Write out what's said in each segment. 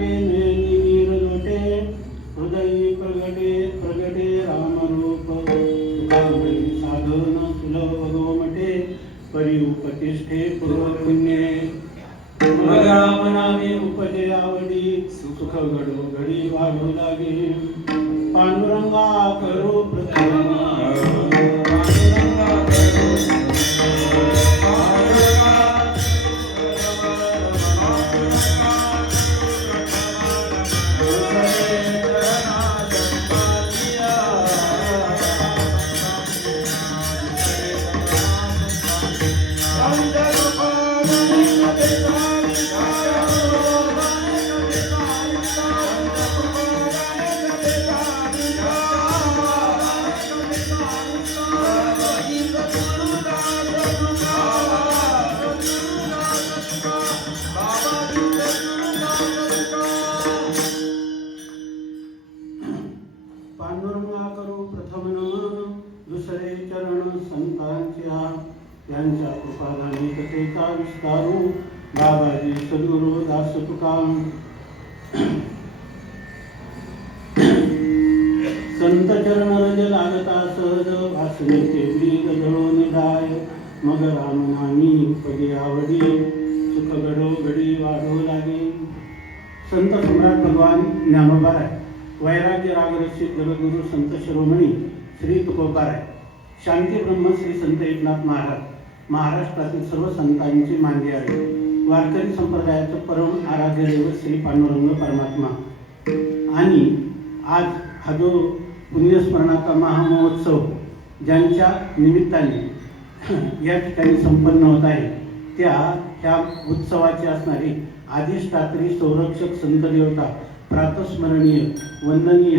Latte नयनी नीर लोटे हृदयी प्रगटे प्रगटे रामरूप तुकामणी साधन सुलभ गोमटे परी उपतिष्ठे पूर्वपुण्ये राम नामे उपजे आवडी सुख घडो घडी वाढू लागे पांडुरंगा करो प्रथम पांडुरंगा करू प्रथम नमन दुसरे चरण संतांच्या त्यांच्या कृपादानी कथेचा विस्तारू बाबाजी सद्गुरु दास तुका संत चरण रज लागता सहज वासनेचे बीज जळून डाय मग राम नामी पदी आवडी सुख घडो घडी वाढू लागे. संत सम्राट भगवान ज्ञानोबा वैराग्य रागरसिक जगद्गुरु संत शिरोमणी श्री तुकोबाराय शांती ब्रह्म श्री संत एकनाथ महाराज महाराष्ट्रातील सर्व संतांची मानली आहे. वारकरी संप्रदायाचं परम आराध्य दैवत श्री पांडुरंग परमात्मा आणि आज हा जो पुण्यस्मरणाचा महामहोत्सव ज्यांच्या निमित्ताने या ठिकाणी संपन्न होत आहे ह्या उत्सवाचे असणारे अधिष्ठात्री संरक्षक संत देवता प्रातस्मरणीय वंदनीय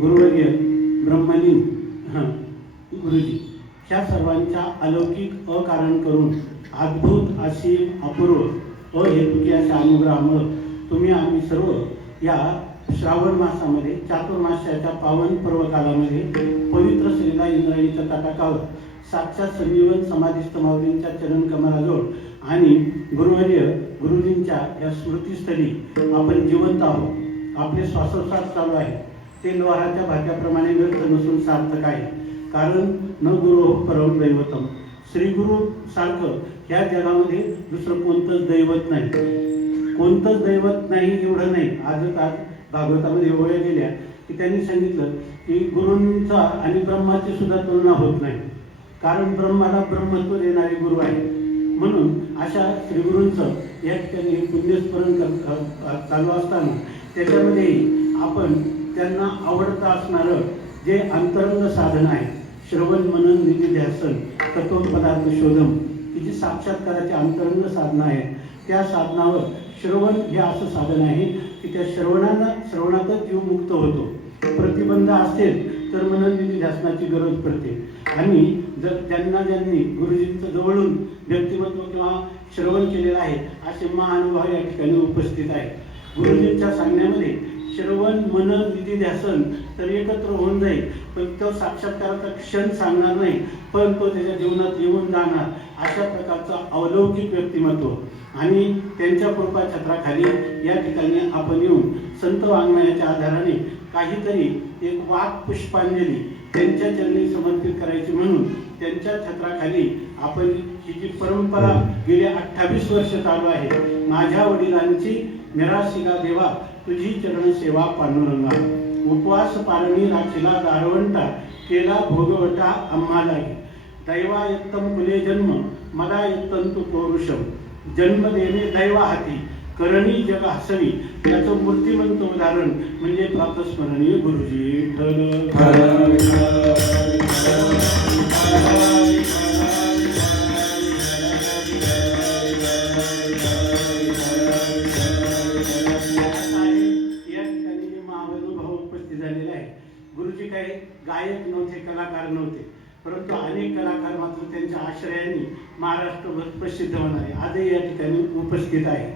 गुरुवर्य ब्रह्मलीन गुरुजी ह्या सर्वांच्या अलौकिक अकारण करून अद्भुत असीम अपूर्व अहेतुकी अशा अनुग्रहामुळे तुम्ही आम्ही सर्व या श्रावण मासामध्ये चातुर्मास्याच्या पावन पर्वकालामध्ये पवित्र श्रीला इंद्रायणीच्या तटाकावर साक्षात संजीवन समाधिस्थ माऊलींच्या चरण कमलाजवळ आणि गुरुवर्य गुरुजींच्या या स्मृतीस्थळी आपण जिवंत आहोत. आपले श्वासोच्छ्वास चालू आहे ते लोहाराच्या भात्याप्रमाणे व्यक्त नसून सार्थक आहे. कारण न गुरु परम दैवतम श्री गुरु सारखं ह्या जगामध्ये दुसरं कोणतंच दैवत नाही. कोणतंच दैवत नाही एवढं नाही. आजच आज भागवतामध्ये एवढ्या गेल्या की त्यांनी सांगितलं की गुरूंचा आणि ब्रह्माची सुद्धा तुलना होत नाही. कारण ब्रह्माला ब्रह्मत्व देणारे गुरु आहे. म्हणून अशा श्रीगुरूंचं या ठिकाणी पुण्यस्मरण चालू असताना त्याच्यामध्ये आपण त्यांना आवडतं असणारं जे अंतरंग साधन आहे श्रवण मनन निधी ध्यासन तत्वपदार्थ शोधम ही जी साक्षात्काराची अंतरंग साधनं आहे त्या साधनावर श्रवण हे असं साधन आहे की त्या श्रवणातच जीव मुक्त होतो. प्रतिबंध असेल तर मनन निधी ध्यासनाची गरज पडते. आणि जर ज्यांनी गुरुजींचं जवळून व्यक्तिमत्व किंवा श्रवण केलेलं आहे असे महानुभाव या ठिकाणी उपस्थित आहेत. गुरुजींच्या सांगण्यामध्ये श्रवण मनन निधी ध्यासन तर एकत्र होऊन जाईल पण तो साक्षात्काराचा क्षण सांगणार नाही पण तो त्याच्या जीवनात येऊन जाणार अशा प्रकारचा अलौकिक व्यक्तिमत्व आणि त्यांच्या कृपा छत्राखाली या ठिकाणी आपण येऊन संत वाङ्मयाच्या आधाराने काहीतरी एक वाक पुष्पांजली त्यांच्या चरणी समर्पित करायची म्हणून त्यांच्या छत्राखाली आपण ही जी परंपरा गेली 28 वर्ष चालू आहे. माझ्या वडिलांची निराशिका देवा तुझी चरण सेवा पांडुरंगा उपवास पारणी राखीला दारवंटा केला भोगवटा आम्हाला दैवायत्तम कुले जन्म मला यत्तंतु पौरुषम जन्म देणे दैवा हाती करणी जग हसवी याचं मूर्तिमंत उदाहरण म्हणजे प्रातस्मरणीय गुरुजी गुरुजी काही गायक नव्हते कलाकार नव्हते परंतु अनेक कलाकार मात्र त्यांच्या आश्रयाने महाराष्ट्रभर प्रसिद्ध होणारे आजही या ठिकाणी उपस्थित आहे.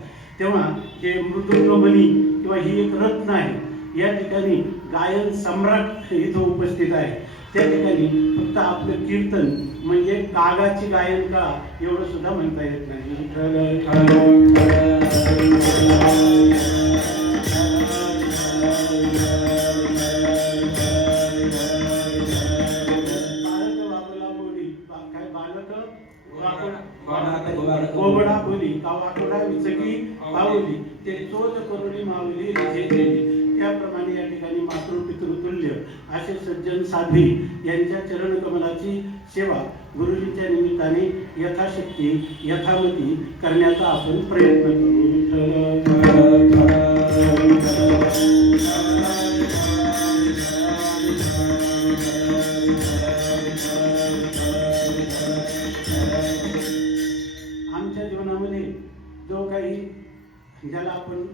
तेव्हा हे मृदुंगमणी किंवा ही एक रत्न आहे. या ठिकाणी गायन सम्राट इथं उपस्थित आहे. त्या ठिकाणी फक्त आपलं कीर्तन म्हणजे कागाची गायन का एवढं सुद्धा म्हणता येत नाही. एवढा विचकी पावली ते चोच करुणी माऊली रिझे केली. त्याप्रमाणे या ठिकाणी मातृपितृतुल्य असे सज्जन साध्वी यांच्या चरणकमलाची सेवा गुरुजींच्या निमित्ताने यथाशक्ती यथामती करण्याचा आपण प्रयत्न करू. आमच्या जीवनामध्ये जो काही ज्याला आपण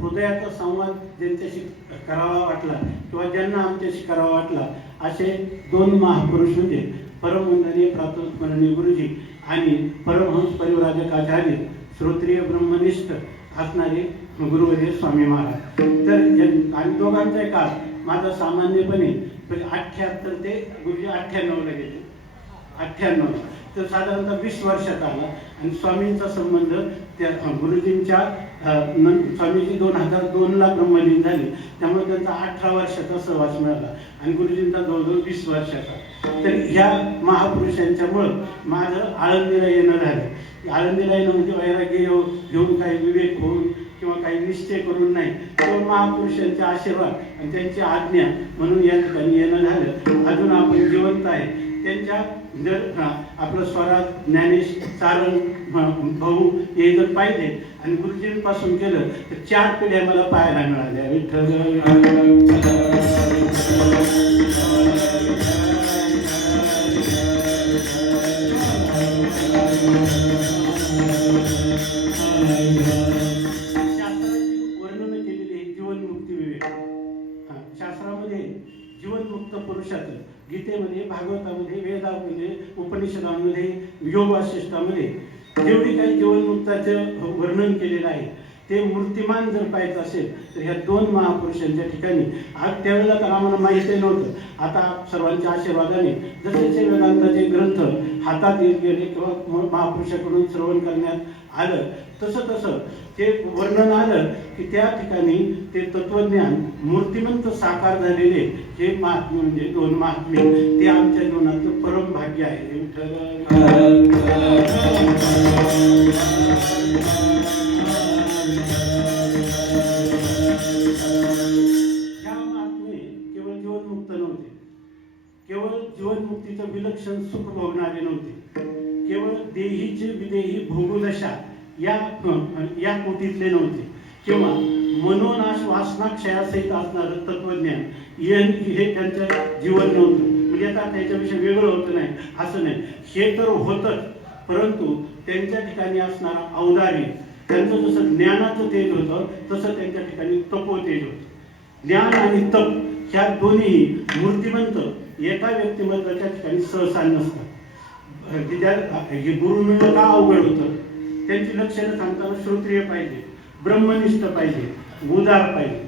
हृदयाचा संवाद ज्यांच्याशी करावा वाटला किंवा ज्यांना आमच्याशी करावा वाटला असे दोन महापुरुष होते, परमवंदनीय प्रातःस्मरणीय गुरुजी आणि परमहंस परिव्राजक आचार्य श्रोत्रिय ब्रह्मनिष्ठ असणारे गुरुवर्य स्वामी महाराज. तर आणि दोघांचा काळ माझा सामान्यपणे 78 ते गुरुजी 98ला गेले. 98 तर साधारणतः 20 वर्षात आला आणि स्वामींचा संबंध त्या गुरुजींच्या स्वामीजी 2002ला ब्रह्मलीन झाले, त्यामुळे त्यांचा 18 वर्षाचा सहवास मिळाला आणि गुरुजींचा जवळजवळ 20 वर्षाचा. तर ह्या महापुरुषांच्यामुळं माझं आळंदीला येणं झालं. आळंदीला येणं म्हणजे वैराग्य घेऊन काही विवेक होऊन किंवा काही निश्चय करून नाही, तर महापुरुषांचे आशीर्वाद आणि त्यांची आज्ञा म्हणून या ठिकाणी येणं झालं. अजून आपण जिवंत आहे. त्यांच्या जर आपलं स्वराज ज्ञानेश सारंग भाऊ हे जर पाहिले आणि गुरुजींपासून केलं तर 4 पिढ्या मला पाहायला मिळाल्या. विठ्ठल वर्णन केलेले जीवनमुक्ती विवेक शास्त्रामध्ये जीवनमुक्त पुरुषाचं गीतेमध्ये, भागवतामध्ये, वेदामध्ये, उपनिषदांमध्ये, योग वासिष्ठामध्ये जेवढी काही जीवनमुक्ताचं वर्णन केलेलं आहे ते मूर्तिमान जर पाहायचं असेल तर ह्या 2 महापुरुषांच्या ठिकाणी आज त्यावेळेला तर आम्हाला माहिती नव्हतं. आता सर्वांच्या आशीर्वादाने जसे वेदांताचे ग्रंथ हातात येत गेले किंवा महापुरुषाकडून श्रवण करण्यात आलं तसं ते वर्णन आलं की त्या ठिकाणी ते तत्वज्ञान मूर्तिमंत साकार झालेले हे महात्मे म्हणजे 2 महात्मे ते आमच्या जीवनाचं परम भाग्य आहे. ह्या महात्मे केवळ जीवनमुक्त नव्हते, केवळ जीवनमुक्तीचं विलक्षण सुख भोगणारे नव्हते, केवळ देहीचे विदेही भोगुदशा या कोटीतले नव्हते किंवा मनोनाश वासना क्षयासहित असणारं तत्वज्ञान हे त्यांचं जीवन नव्हतं. म्हणजे आता त्याच्याविषयी वेगळं होतं नाही असं नाही, हे तर होतंच, परंतु त्यांच्या ठिकाणी असणारा औदार्य, त्यांचं जसं ज्ञानाचं तेज होतं तसं त्यांच्या ठिकाणी तपोतेज होतं. ज्ञान आणि तप ह्या दोन्ही मूर्तिमंत एका व्यक्तिमत्वाच्या ठिकाणी सहसा नसतात. हे गुरु मिळणं का अवघड होतं? त्यांची लक्षणं सांगताना श्रोत्रिय पाहिजे, ब्रह्मनिष्ठ पाहिजे, उदार पाहिजे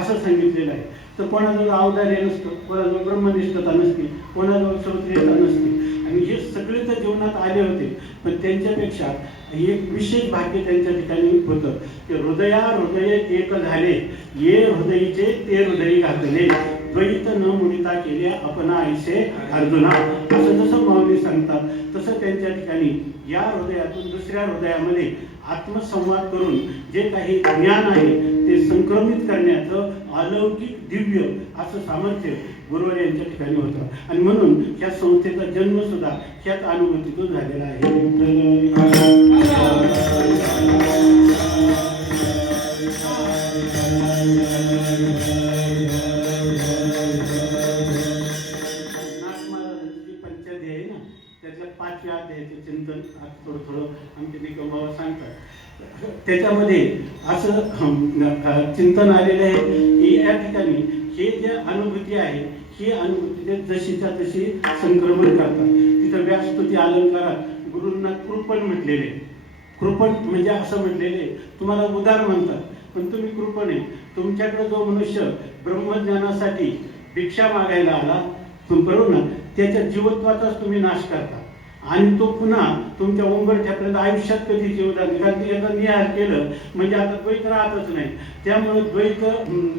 असं सांगितलेलं आहे. तर कोणाजवळ औदार्य नसतं, कोणाजवळ ब्रह्मनिष्ठता नसते, कोणाजवळ श्रोत्रियता नसते आणि हे सगळे तर जीवनात आले होते. पण त्यांच्यापेक्षा एक विशेष भाग्य त्यांच्या ठिकाणी होतं की हृदय एक झाले, ये हृदयीचे ते हृदयी घातले, द्वैत न मुनिता केले आपण आईसे अर्जुना. असं जसं माऊली सांगतात तसं त्यांच्या ठिकाणी या हृदयातून दुसऱ्या हृदयामध्ये आत्मसंवाद करून जे काही ज्ञान आहे ते संक्रमित करण्याचं अलौकिक दिव्य असं सामर्थ्य गुरुवर यांच्या ठिकाणी होतं आणि म्हणून या संस्थेचा जन्म सुद्धा ह्याच अनुभूतीतून झालेला आहे. पंचाध्याय आहे ना, त्यातल्या 5व्या अध्यायाचे चिंतन आज थोडं आमचे निकमबाबा सांगतात. त्याच्यामध्ये असं चिंतन आलेलं आहे की या ठिकाणी हे जे अनुभूती आहे ही अनुभूती जशीच्या तशी संक्रमण करतात. तिथं व्यासस्तुती अलंकारात गुरूंना कृपण म्हटलेले. कृपण म्हणजे असं म्हटलेले, तुम्हाला उदार म्हणतात पण तुम्ही कृपण आहे. तुमच्याकडे जो मनुष्य ब्रह्मज्ञानासाठी भिक्षा मागायला आला बरोबर ना, त्याच्या जीवत्वाचाच तुम्ही नाश करता आणि तो पुन्हा तुमच्या उंबरठ्यापर्यंत आयुष्यात कधीच योगदान नाही. कारण एकदा निहार केलं म्हणजे आता द्वैत राहतच नाही. त्यामुळे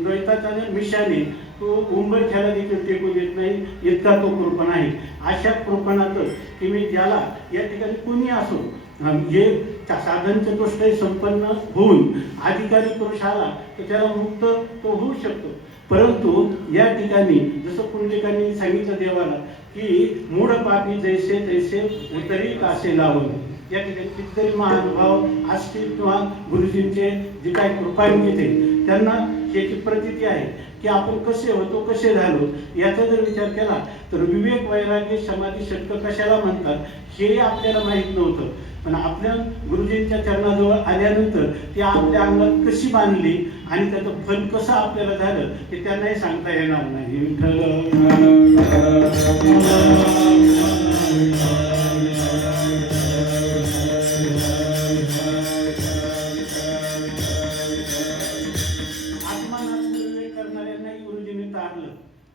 द्वैताच्या मिशाने तो उंबरठ्याला देखील टेकू देत नाही, इतका तो कृपण आहे. अशा कृपणातच की मी त्याला या ठिकाणी कुणी असो हे साधन चतुष्टय संपन्न होऊन अधिकारी पुरुष आला तर त्याला मुक्त तो होऊ शकतो. परंतु या ठिकाणी जसं पुंडलिकांनी सांगितलं देवाला की मूढ पापी जैसे तैसे उतरी कासे लावून, या ठिकाणी कितीतरी महानुभाव असतील किंवा गुरुजींचे जे काही कृपांकित आहे त्यांना याची प्रतीती आहे की आपण कसे होतो कसे झालो याचा जर विचार केला तर विवेक वैराग्य समाधी षटक कशाला म्हणतात हे आपल्याला माहीत नव्हतं. पण आपल्या गुरुजींच्या चरणाजवळ आल्यानंतर ती आपल्या अंगात कशी बांधली आणि त्याचं फल कसं आपल्याला झालं हे त्यांनाही सांगता येणार नाही.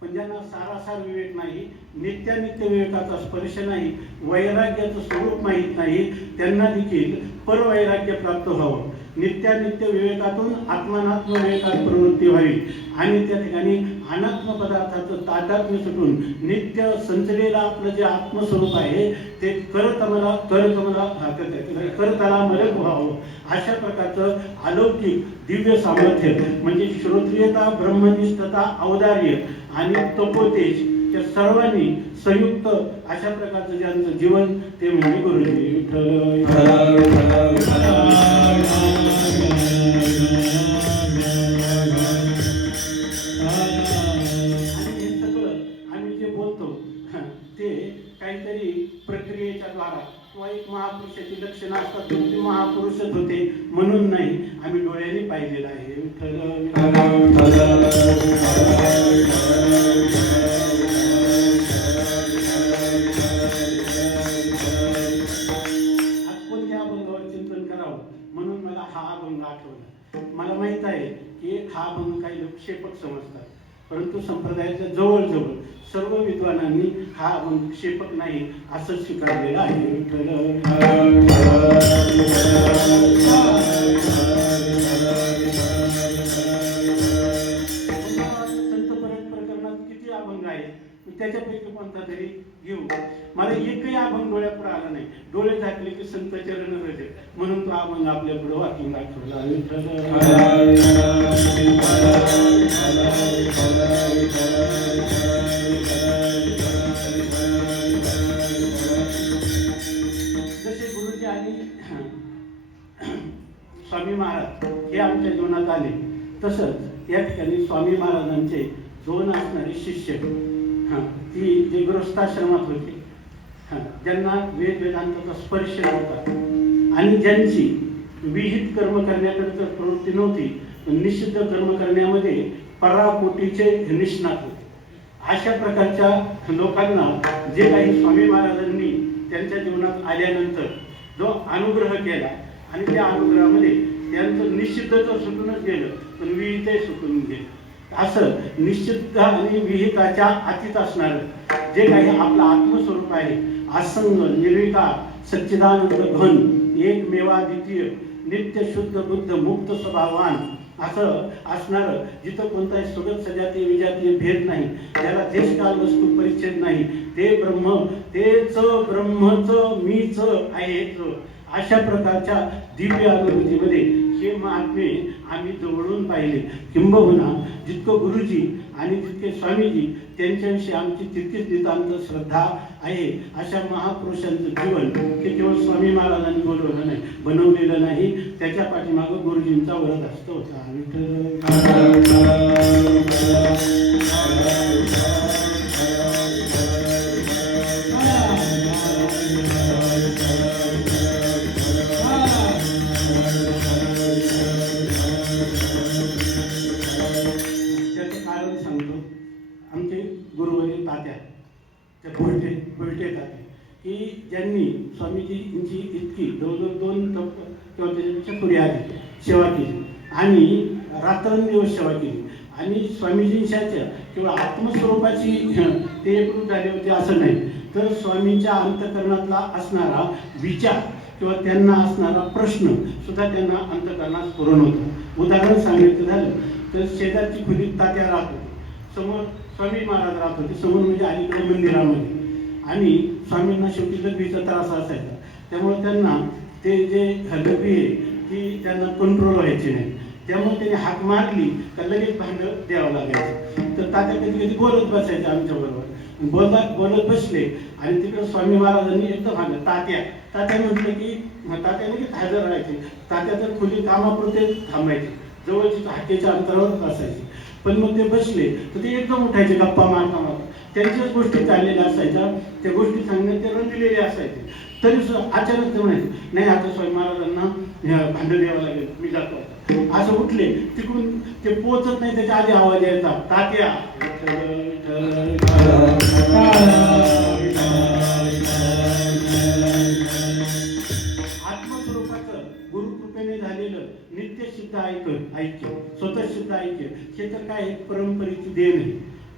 पण ज्यांना सारासार विवेक नाही, नित्यानित्य विवेकाचा स्पर्श नाही, वैराग्याचं स्वरूप माहीत नाही, त्यांना देखील परवैराग्य प्राप्त व्हावं. नित्यानित्य विवेकातून आत्मानात्म विवेकात प्रवृत्ती व्हावी आणि त्या ठिकाणी अनात्म पदार्थाचं तादात्म्य सुटून नित्य संचलेलं आपलं जे आत्मस्वरूप आहे ते करतला मलक व्हावं. अशा प्रकारचं अलौकिक दिव्य सामर्थ्य म्हणजे श्रोत्रियता, ब्रह्मनिष्ठता, औदार्य आणि तपोतेज या सर्वांनी संयुक्त अशा प्रकारचं ज्यांचं जीवन ते म्हणजे गुरुजी काहीतरी प्रक्रियेच्या द्वारा किंवा एक महापुरुषाची लक्षणं असतात ते महापुरुषच होते म्हणून नाही, आम्ही डोळ्यांनी पाहिलेलं आहे. आज कोणत्या अभंगावर चिंतन करावं म्हणून मला हा अभंग आठवला. मला माहित आहे की हा अभंग काही लोक क्षेपक समजतात, परंतु संप्रदायाच्या जवळजवळ सर्व विद्वानांनी हा अभंग क्षेपक नाही असं स्वीकारलेलं आहे. संत प्रकरणात किती अभंग आहेत त्याच्यापैकी कोणता तरी घेऊ. मला एकही अभंग डोळ्यापुढे आला नाही. डोळे झाकले की संत चरण रजे म्हणून तो अभंग आपल्या पुढे वाचून दाखवला. जसे गुरुजी आणि स्वामी महाराज हे आमच्या जीवनात आले तसंच या ठिकाणी स्वामी महाराजांचे दोन असणारे शिष्य ती जे गृहस्थाश्रमात होते, ज्यांना वेद वेदांताचा स्पर्श नव्हता आणि ज्यांची विहित कर्म करण्याकडे तर प्रवृत्ती नव्हती, निषिद्ध कर्म करण्यामध्ये पराकोटीचे निष्णात होते. अशा प्रकारच्या लोकांना जे काही स्वामी महाराजांनी त्यांच्या जीवनात आल्यानंतर जो अनुग्रह केला आणि त्या अनुग्रहामध्ये त्यांचं निषिद्धच सुटूनच गेलं पण विहितही सुटून गेलं. असं निश्चित आणि विहिताच्या अतीत असणार जे काही आपलं आत्मस्वरूप आहे, असंग निर्विकार सच्चिदानंद घन एकमेवाद्वितीय नित्य शुद्ध बुद्ध मुक्त स्वभावान असं असणार, जिथं कोणताही सुगत सजातीय विजातीय भेद नाही, त्याला देशकाल वस्तू परिच्छेद नाही, ते ब्रह्म तेच ब्रह्मच मीच आहेच. अशा प्रकारच्या दिव्य अनुभूतीमध्ये हे महात्मे आम्ही जवळून पाहिले. किंबहुना जितकं गुरुजी आणि जितके स्वामीजी त्यांच्याविषयी आमची तितकीच नितांत श्रद्धा आहे. अशा महापुरुषांचं जीवन हे केवळ स्वामी महाराजांनी बनवलेलं नाही, त्याच्या पाठीमागं गुरुजींचा वरद हस्त होता. आमचे गुरुवरील तात्या भुलटे तात्या की ज्यांनी स्वामीजींची इतकी जवळजवळ 2 किंवा त्याच्यापेक्षा पुढे आधी सेवा केली आणि रात्रंदिवस सेवा केली आणि स्वामीजींच्या किंवा आत्मस्वरूपाची ते एकरूप झाले होते असं नाही, तर स्वामींच्या अंतःकरणातला असणारा विचार किंवा त्यांना असणारा प्रश्न सुद्धा त्यांना अंतःकरणात स्फुरण होता. उदाहरण सांगायचं झालं तर शेजारची खोलीत तात्या राहत होते, समोर स्वामी महाराज राहत होते, समोर म्हणजे अलीकडे मंदिरामध्ये. आणि स्वामींना शेवटी लघवीचा त्रास असायचा, त्यामुळे त्यांना ते जे डबी आहे ती त्यांना कंट्रोल व्हायची नाही, त्यामुळे त्यांनी हाक मारली तर लगेच भांडं द्यावं लागायचं. तर तात्या कधी कधी बोलत बसायचे आमच्याबरोबर, बोलत बसले आणि तिकडे स्वामी महाराजांनी एकदम हाणलं तात्या म्हटलं की तात्याने की हजर राहायचे. तात्या तर खुली कामापुरते थांबायचे, जवळची हाकेच्या अंतरावरच असायचे. पण मग ते बसले तर ते एकदम उठायचे गप्पा मारता मारता, त्यांच्याच गोष्टी चाललेल्या असायच्या, त्या गोष्टी सांगण्यात ते रंगलेले असायचे. तरी सुद्धा अचानक ते म्हणायचे नाही आता स्वामी महाराजांना भांडं द्यावं लागेल, मी जातो आता. असं उठले तिकडून ते पोचत नाही त्याच्या आधी आवाज यायचा तात्या. आत्मस्वरूपाचं गुरुकृपेने झालेलं नित्य सिद्ध ऐक्य, स्वतः सिद्ध ऐक्य हे तर काय परंपरेची देण आहे.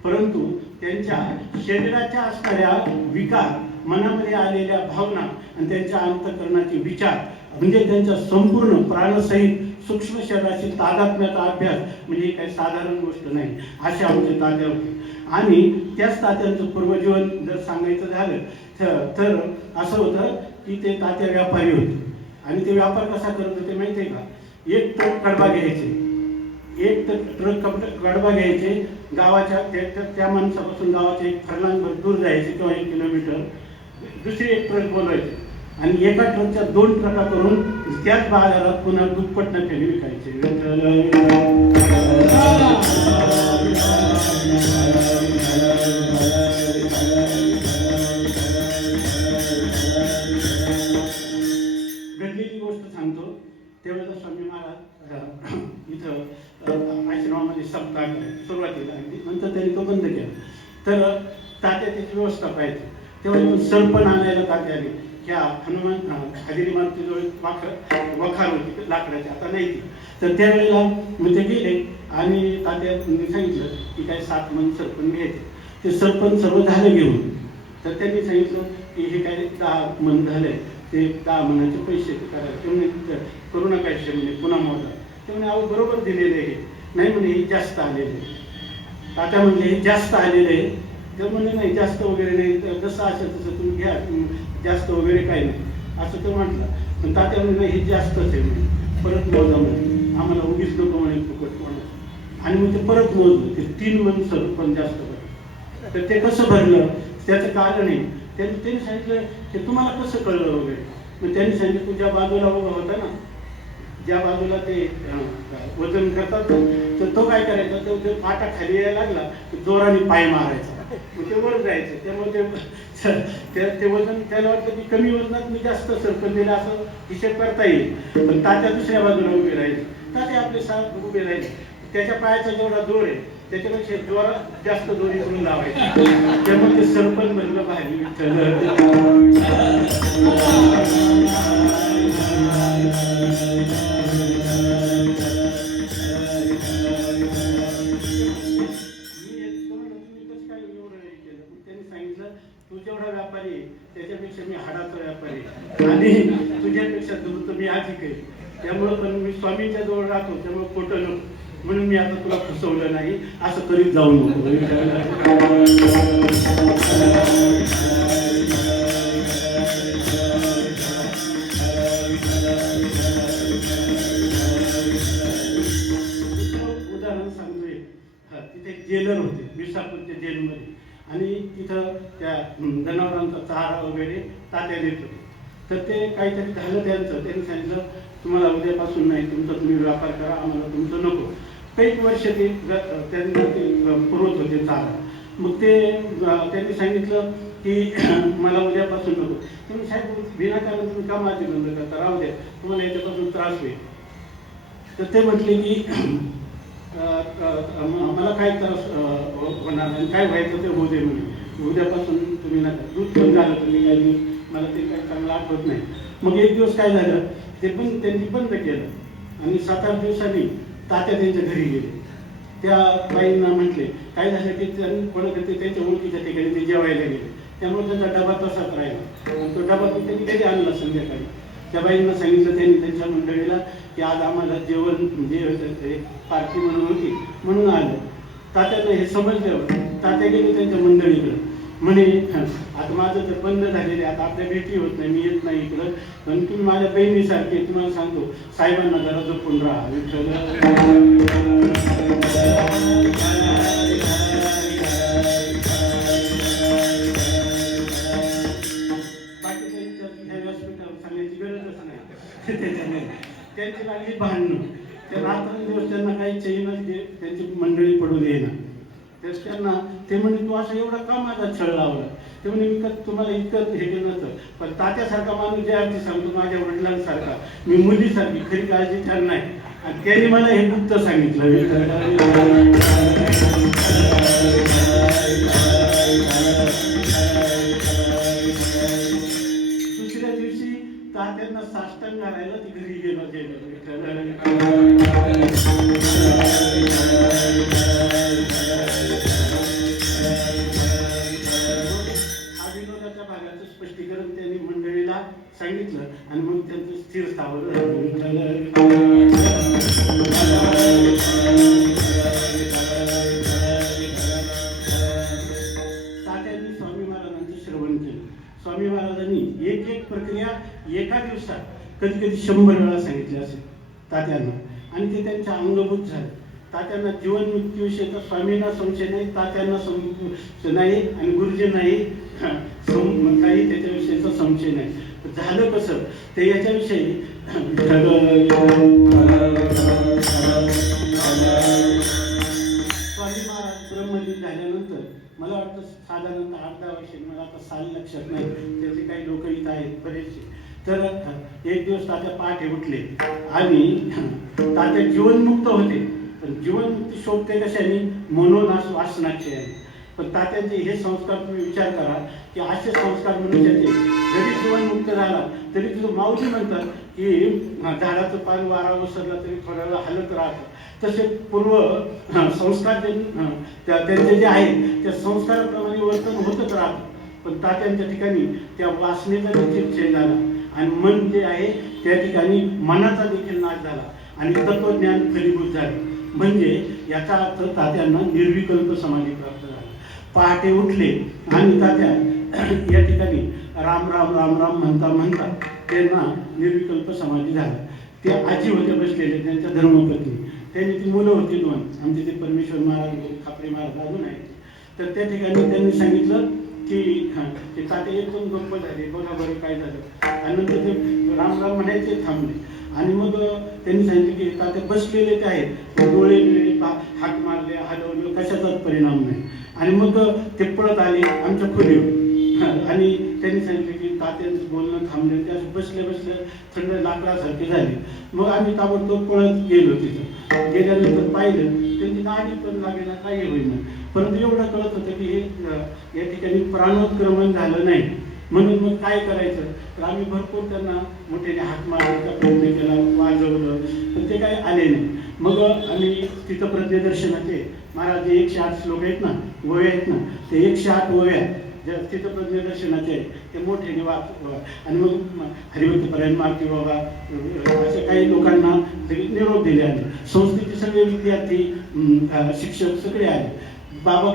परंतु त्यांच्या शरीराच्या असणाऱ्या विकार, मनामध्ये आलेल्या भावना आणि त्यांच्या अंतःकरणाचे विचार म्हणजे त्यांच्या संपूर्ण प्राणसहित सूक्ष्म शरीराची तादात्म्याचा अभ्यास म्हणजे काही साधारण गोष्ट नाही, असे आमचे तात्या होते. आणि त्याच तात्यांचं पूर्वजीवन जर सांगायचं झालं तर असं होतं की ते तात्या व्यापारी होते. आणि ते व्यापार कसा करत होते माहिती आहे का? एक ट्रक कडबा घ्यायचे, एक ट्रक कडबा घ्यायचे, गावाच्या त्या माणसापासून गावाच्या एक फरलांग दूर जायचे किंवा 1 किलोमीटर, दुसरी एक ट्रक बोलवायचे आणि एका ट्रकच्या 2 ट्रका करून त्याच बाजारात पुन्हा दुप्पट नफ्याने विकायचे. घडलेली गोष्ट सांगतो. त्यावेळेला स्वामी महाराज इथं आश्रमामध्ये सप्ताह सुरुवातीला अगदी, नंतर त्यांनी तो बंद केला. तर तात्या त्याची व्यवस्था पाहिजे. तेव्हा सरपण आणायला तात्या आले. ह्या हनुमान हजेरी मारुतीजवळ वखार होती लाकडाची, आता नाही ती. तर त्यावेळेला मग ते गेले आणि तात्यांनी सांगितलं की काय 7 मन सरपण घ्यायचे. ते सरपण सर्व झालं घेऊन. तर त्यांनी सांगितलं की हे काय 10 मन झाले, ते 10 मनाचे पैसे करायचे. म्हणजे करू नका म्हणजे पुन्हा मोजा. ते म्हणे अहो बरोबर दिलेलं आहे. नाही म्हणे हे जास्त आलेलं आहे. तात्या म्हणले हे जास्त आलेलं आहे. तर म्हणले नाही जास्त वगैरे नाही, जसं असेल तसं तुम्ही घ्या, जास्त वगैरे काही नाही असं ते म्हटलं. पण तात्या म्हणजे नाही हे जास्तच आहे म्हणे, परत मोजा म्हणे, आम्हाला उगीच नको म्हणे फुकट म्हणून. आणि मग ते परत मोजलं, ते 3 मन सरपण जास्त भरलं. तर ते कसं भरलं त्याचं कारण आहे. त्यांनी सांगितलं की तुम्हाला कसं कळलं वगैरे. मग त्यांनी सांगितलं तुझ्या बाजूला उभा होता ना, ज्या बाजूला ते वजन करतात तर तो काय करायचा, तो ते पाटा खाली यायला लागला जोराने पाय मारायचा, मग ते वर जायचं. त्यामुळे ते वजन त्याला वाटतं की कमी वजनात मी जास्त सरपण दिलं असं हिशेब करता येईल. पण तात्या दुसऱ्या बाजूला उभे राहिले, तात्या आपले साथ उभे राहिले. त्याच्या पायाचा जेवढा जोर आहे त्याच्यापेक्षा जोरात जास्त दोरी करून लावायचे. त्यामुळे ते सरपण भरलं भारी. तू जेवढा व्यापारी आहे त्याच्यापेक्षा मी हाडाचा व्यापारी आणि तुझ्यापेक्षा दूर तर मी अधिक आहे. त्यामुळं पण मी स्वामींच्या जवळ राहतो, त्यामुळे खोटं नको म्हणून मी आता तुला फसवलं नाही असं करीत जाऊ नको. उदाहरण सांगतोय. तिथे एक जेलर होते विसापूरच्या जेलमध्ये आणि तिथं त्या जनावरांचा चारा वगैरे तात्या देत होते. तर ते काहीतरी झालं त्यांचं. त्यांनी सांगितलं तुम्हाला उद्यापासून नाही, तुमचा तुम्ही व्यापार करा, आम्हाला तुमचं नको. काही वर्ष ते त्यांना ते पुरवत होते चारा. मग ते त्यांनी सांगितलं की मला उद्यापासून नको. तुम्ही साहेब विनाकारण तुम्ही का माझी बंद करता, राहू द्या, तुम्हाला याच्यापासून त्रास होईल. तर ते म्हटले की मला काय त्रास होणार नाही, काय व्हायचं ते होऊ दे म्हणे, उद्यापासून तुम्ही नका. दूध पण झालं तुम्ही काही दिवस, मला ते काही चांगलं आठवत नाही. मग एक दिवस काय झालं ते पण त्यांनी बंद केलं आणि 7-8 दिवसांनी तात्या त्यांच्या घरी गेले. त्या बाईंना म्हटले काय झालं की त्यांनी कोणाकडे त्यांच्या ओळखीच्या ठिकाणी ते जेवायला गेले. त्यामुळे त्यांचा डबा तसाच राहिला. तो डबा त्यांनी कधी आणला संध्याकाळी. त्या बाईंना सांगितलं त्यांनी त्यांच्या मंडळीला की आज आम्हाला जेवण म्हणजे पार्टी म्हणून होती म्हणून आलं. तात्यांना हे समजल्यावर तात्या गेले त्यांच्या मंडळीकडे. म्हणे आता माझं तर बंद झालेलं आहे, आता आपल्या भेटी होत नाही, मी येत नाही इकडं, पण तुम्ही माझ्या बहिणीसारखे, तुम्हाला सांगतो साहेबांना जरा जपून राहा विठ्ठल. बाकी काही ह्या व्यासपीठावर सांगण्याची गरजच नाही. त्याच्याने त्यांची लागली भांडणं, त्या रात्रंदिवस त्यांना काही चैनच त्यांची मंडळी पडू देईना. त्यांना ते म्हणे तू असं एवढा का माझा छळ लावला, ते म्हणे मी तुम्हाला इतकं हे केलं नव्हतं, पण तात्यासारखा माणूस जे अर्थी सांगतो माझ्या वडिलांसारखा मी मुलीसारखी खरी काळजी ठर नाही, आणि त्यांनी मला हे गुप्त सांगितलं. दुसऱ्या दिवशी तात्यांना साष्टांग घालायला ती घरी गेलो भागाचं स्पष्टीकरण त्यांनी मंडळीला सांगितलं, आणि मग त्यांचं स्थिर स्थावर तात्यांनी स्वामी महाराजांचं श्रवण केलं. स्वामी महाराजांनी एक एक प्रक्रिया एका दिवसात कधी कधी 100 वेळा सांगितले असेल तात्यांना, आणि ते त्यांच्या अंगभूत झाले. तात्यांना जीवन मृत्यूविषयीचा स्वामींना संशय नाही, तात्यांना नाही, आणि गुरुजींनाही काही त्याच्याविषयीचा संशय नाही. झालं कसं ते याच्याविषयी स्वामी महाराज ब्रह्मलीन झाल्यानंतर मला वाटतं साधारणतः 8-10 वर्षे, मला आता साल लक्षात नाही, त्याचे काही लोक इथं आहेत बरेचसे. तर एक दिवस तात्या पहाटे उठले आणि तात्या जीवनमुक्त होते, पण जीवनमुक्ती शोधते कशाने? मनोनाश वासनाचे. पण तात्यांचे हे संस्कार तुम्ही विचार करा की असे संस्कार मनुष्याचे, जरी जीवनमुक्त झाला तरी तुझं माऊली म्हणतात की झाडाचं पान वारा ओसरला तरी थोड्या वेळा हलत राहतं. तसे पूर्व संस्कार त्यांचे जे आहेत त्या संस्काराप्रमाणे वर्तन होतच राहतं. पण तात्यांच्या ठिकाणी त्या वासनेचा देखील क्षय झाला, आणि मन जे आहे त्या ठिकाणी मनाचा देखील नाश झाला, आणि तत्वज्ञान फलीभूत झाले. म्हणजे याचा अर्थ तात्यांना निर्विकल्प समाधी प्राप्त झाला. पहाटे उठले आणि तात्या या ठिकाणी राम राम राम राम म्हणता म्हणता त्यांना निर्विकल्प समाधी झाला. ते आजी होते बसलेले, त्यांच्या धर्मपत्नी, त्यांनी ती मुलं होती 2, आमचे ते परमेश्वर महाराज, खापरे महाराज अजून आहेत. तर त्या ठिकाणी त्यांनी सांगितलं की ते तात्या एकदम गप्प झाले, बघा बरं काय झालं, आणि नंतर ते राम राम म्हणायचे थांबले. आणि मग त्यांनी सांगितलं की तात्या बसलेले ते आहेत, डोळे हात मारले, हलवले, कशाचाच परिणाम नाही. आणि मग ते पळत आले आमच्या खोलीवर, आणि त्यांनी सांगितलं की तात्यांचं बोलणं थांबले, ते असं बसले बसले थंड लाकडासारखे झाले. मग आम्ही ताबडतोब पळत गेलो. तिथं गेल्यानंतर पाहिलं त्यांची गाडी पण लागेना, काही होईना, परंतु एवढं कळत होतं की हे या ठिकाणी प्राणोत्क्रमण झालं नाही. म्हणून मग काय करायचं, तर आम्ही भरपूर त्यांना मोठ्याने हात मारण्याचा प्रयत्न केला, वाजवलं, पण ते काही आले नाही. मग आम्ही स्थितप्रज्ञ दर्शनाचे महाराज जे 108 श्लोक आहेत ना, ओव्या आहेत ना, ते 108 ओव्या ज्या स्थितप्रज्ञ दर्शनाचे आहेत ते मोठ्याने आणि मग हरिभक्तपरायण मारुती बाबा असे काही लोकांना निरोप दिले आले. संस्थेचे सगळे विद्यार्थी, शिक्षक सगळे आले. बाबा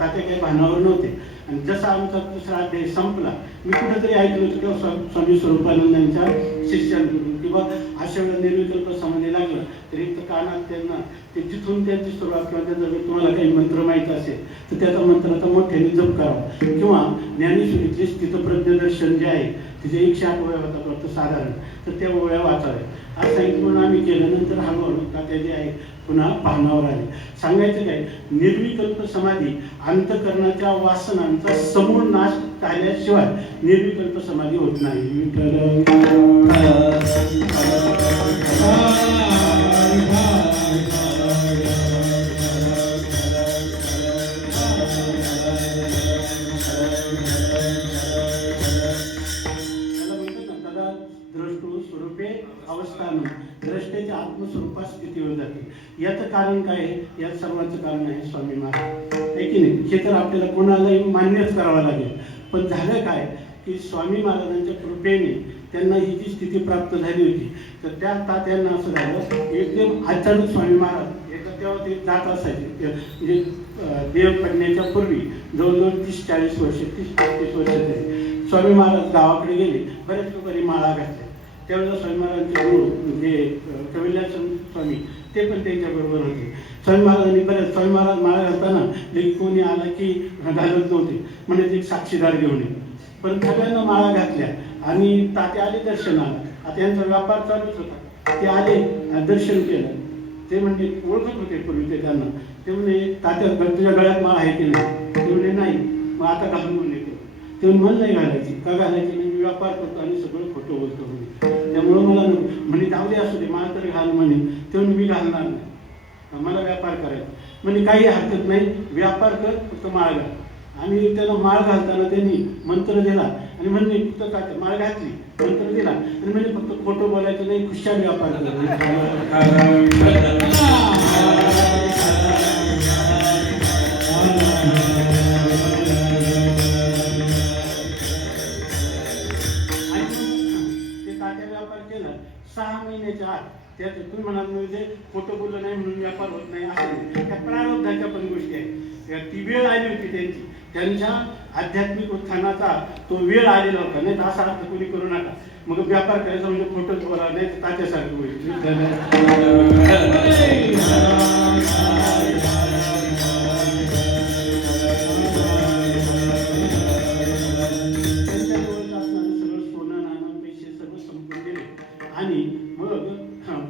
तात्या काही भानावर नव्हते. आणि जसा आमचा दुसरा अध्याय संपला, मी कुठेतरी ऐकलं होतं किंवा स्वामी स्वरूपानंदांच्या शिष्यांकडून किंवा अशा वेळेला निर्विकल्प समाधी लागला तरी कानात त्यांना ते जिथून त्यांची सुरुवात किंवा त्यांचा तुम्हाला काही मंत्र माहीत असेल तर त्याचा मंत्राचा मोठ्याने जप करावा, किंवा ज्ञानेश्वरीचे स्थितप्रज्ञ दर्शन जे आहे तिचे 108 ओव्या होतात वाटतं साधारण, तर त्या ओव्या वाचाव्या. आज सांगितलं आम्ही केल्यानंतर हळूहळू तात्या जे आहे पुन्हा पाहण्यावर आले. सांगायचं काय, निर्विकल्प समाधी अंतःकरणाच्या वासनांचा समूळ नाश झाल्याशिवाय निर्विकल्प समाधी होत नाही. अवस्थान द्रष्टेच्या आत्मस्वरूपात स्थितीवर जाते. याचं कारण काय आहे? यात सर्वांचं कारण आहे स्वामी महाराज, आहे की नाही? हे तर आपल्याला कोणालाही मान्यच करावं लागेल. पण झालं काय की स्वामी महाराजांच्या कृपेने त्यांना ही जी स्थिती प्राप्त झाली होती, तर त्या तात्यांना असं झालं एकदम अचानक स्वामी महाराज तेव्हा ते जात असायचे, म्हणजे देव पडण्याच्या पूर्वी जवळजवळ 30-40 वर्ष 30-35 वर्ष तरी स्वामी महाराज गावाकडे गेले. बऱ्याच लोकांनी माळा घातल्या. त्यावेळेला स्वामी महाराजांचे गुरु म्हणजे कविलासन स्वामी ते पण त्यांच्याबरोबर होते. स्वामी महाराज माळा घालताना कोणी आला की घालत नव्हते, म्हणजे एक साक्षीदार घेऊन ये. पण सगळ्यांना माळा घातल्या आणि ताते आले दर्शनाला. आता यांचा व्यापार चालूच होता. ते आले, दर्शन केलं. ते म्हणजे ओळखत होते पूर्वी ते त्यांना. ते म्हणजे तात्या तुझ्या गळ्यात माळ आहे की नाही? ते म्हणजे नाही. मग आता घालून म्हणले ते मन नाही घालायची. का घालायची? म्हणजे व्यापार करतो आणि सगळं खोटं बोलतो म्हणे. त्यामुळं मला म्हणे जाऊ दे असू दे माळ तरी घाल म्हणे. ते मी घालणार नाही, मला व्यापार करायचा. म्हणजे काही हरकत नाही, व्यापार कर, फक्त माळ घाल. आणि त्याला माळ घालताना त्यांनी मंत्र दिला आणि म्हणले फक्त काय माळ घातली, मंत्र दिला आणि म्हणजे फक्त खोटं बोलायचं नाही, खुशाल व्यापार ते तात्या व्यापार केला 6 महिन्याच्या आत. त्यात तुम्ही म्हणाल म्हणजे खोटं बोललं नाही म्हणून व्यापार होत नाही असं नाही. त्या प्रारब्धाच्या पण गोष्टी आहेत. ती वेळ आली होती त्यांची, त्यांच्या आध्यात्मिक उत्थानाचा तो वेळ आलेला होता. नाही तर असा अर्थ कोणी करू नका. मग व्यापार करायचा म्हणजे खोटंच बोला, नाही तर तात्यासारखं होईल. त्यांच्याजवळ असणारं सगळं सोनं नाणं पैसे सगळं संपून गेले आणि मग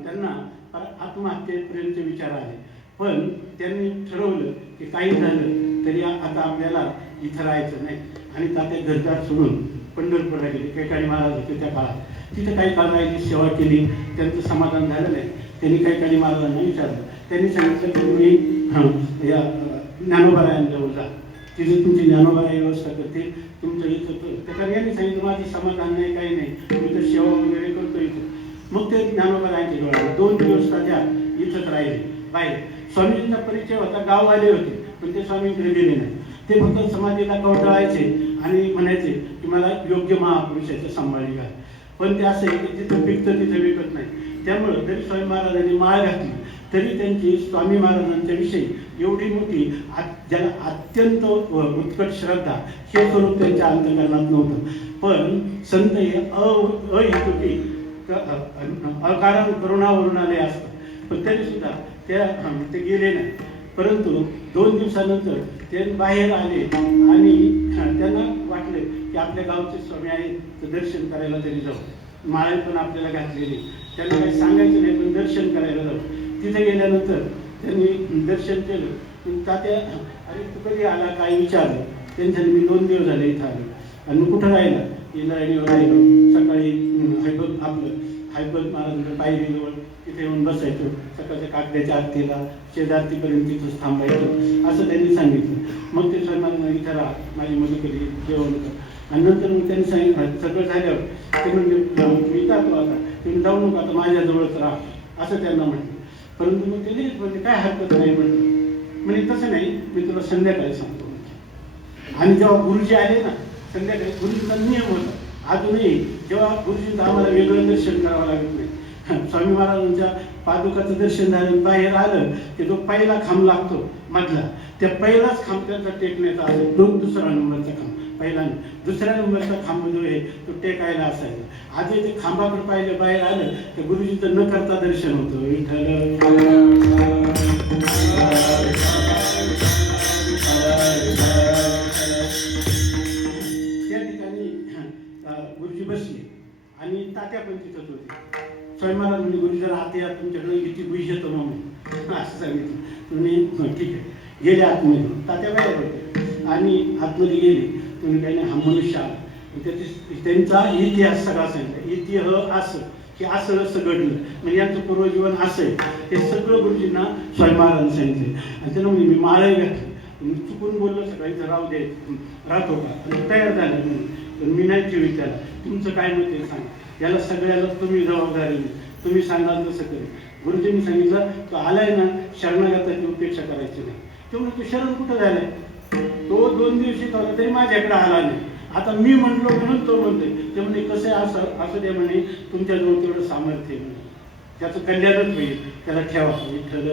त्यांना आत्महत्येपर्यंत विचार आले. पण त्यांनी ठरवलं की काही झालं तरी आता आपल्याला इथं राहायचं नाही. आणि तात्या घरदार सोडून पंढरपूरला गेले. कैकाडी महाराज होते त्या काळात. तिथं काही काळाची सेवा केली. त्यांचं समाधान झालं नाही. त्यांनी कैकाडी महाराजांना विचारलं. त्यांनी सांगितलं की तुम्ही या ज्ञानोबारायांजवळ जा, तिथे तुमची ज्ञानोबाराय व्यवस्था करतील. तुमचं इथं त्या यांनी सांगितलं माझं समाधान नाही, काही नाही, मी तर सेवा वगैरे करतो इथं. मग ते ज्ञानोबारायांच्या जवळ 2 दिवस तात्या इथंच राहिले बाहेर. स्वामीजींचा परिचय होता, गाव आले होते, पण ते स्वामींकडे गेले नाही. ते फक्त समाधीला कवटाळायचे आणि म्हणायचे की मला योग्य महापुरुषाचं सांभाळी घाल. पण ते असं आहे की जिथं पिकतं तिथं विकत नाही. त्यामुळं जरी स्वामी महाराजांनी माळ घातली तरी त्यांची स्वामी महाराजांच्या विषयी एवढी मोठी ज्याला अत्यंत उत्कट श्रद्धा हे स्वरूप त्यांच्या अंतःकरणात नव्हतं. पण संत हे अहेतुकी अकारण करुणावरून आले असतं. पण तरी सुद्धा ते गेले नाही. परंतु 2 दिवसानंतर ते बाहेर आले आणि त्यांना वाटले की आपल्या गावचे स्वामी आहेत तर दर्शन करायला तरी जाऊ. माळे पण आपल्याला घातलेली, त्यांना काही सांगायचं नाही पण दर्शन करायला जाऊ. तिथे गेल्यानंतर त्यांनी दर्शन केलं. तात्या अरे तू कधी आला काय विचारलं. त्यांच्याने मी 2 दिवस झाले इथं आलो. आणि मी कुठं राहिला? इंद्रायणीवर राहिलो. सकाळी हैबत महाराजांच्या पायरीजवळ तिथे येऊन बसायचो. सकाळच्या काकड्याच्या आरतीला शेजारतीपर्यंत तिथंच थांबायचं असं त्यांनी सांगितलं. मग ते स्वामींना इथं राहा, माझी मदत कधी जेवण कर. आणि नंतर मग त्यांनी सांगितलं सगळं झाल्यावर ते म्हणजे मी जातो आता, तुम्ही जाऊ नका आता माझ्याजवळच राहा असं त्यांना म्हटलं. परंतु मग ते म्हणजे काय हरकत नाही म्हटलं. म्हणजे तसं नाही, मी तुला संध्याकाळी सांगतो. आणि जेव्हा गुरुजी आले ना संध्याकाळी, गुरुजीचा नियम होता अजूनही, जेव्हा गुरुजींचं आम्हाला वेगळं दर्शन करावं लागत नाही. स्वामी महाराजांच्या पादुकाचं दर्शन झालं बाहेर आलं की जो पहिला खांब लागतो मधला, त्या पहिलाच खांब त्यांचा टेकण्याचा असेल. 2 नंबरचा खांब पहिला, 2 नंबरचा खांब जो आहे तो टेकायला असायचा. आधी ते खांबाकडे पाहिलं बाहेर आलं तर गुरुजीचं न करता दर्शन होतं. विठ्ठल त्या ठिकाणी गुरुजी बसले आणि तात्या पण तिथंच होते. स्वामी महाराज म्हणजे गुरुजी जरा आत या, तुमच्याकडे किती गुरुजी येतो मग असं सांगितलं. तुम्ही ठीक आहे गेले आतमध्ये. तात्या बाहेर होते आणि आतमध्ये गेले. तुम्ही काही नाही, हा मनुष्य आला. त्यांचा इतिहास सगळा सांगितला. इतिहास की असं असं घडलं म्हणजे यांचं पूर्वजीवन असं आहे हे सगळं गुरुजींना स्वामी महाराजांनी सांगितलं. आणि त्यांना म्हणजे मी माळही घातली. चुकून बोललो सकाळी तर राहू दे, राहतो का? आणि तयार झालं तर मी नाही ठेवी त्याला. तुमचं काय मत आहे सांगा. याला सगळ्याला तुम्ही जबाबदारी, तुम्ही सांगाल तसं करेल. गुरुजींनी सांगितलं तो आलाय ना शरणागताची उपेक्षा करायची नाही. तेवढं तो शरण कुठं झालाय? तो 2 दिवशी होता तरी माझ्याकडे आला नाही. आता मी म्हणलो म्हणून तो म्हणतोय. ते म्हणे कसं असं असं ते म्हणे तुमच्याजवळ तेवढं सामर्थ्य म्हणे. त्याचं कल्याणच होईल. त्याला ठेवा. विठ्ठल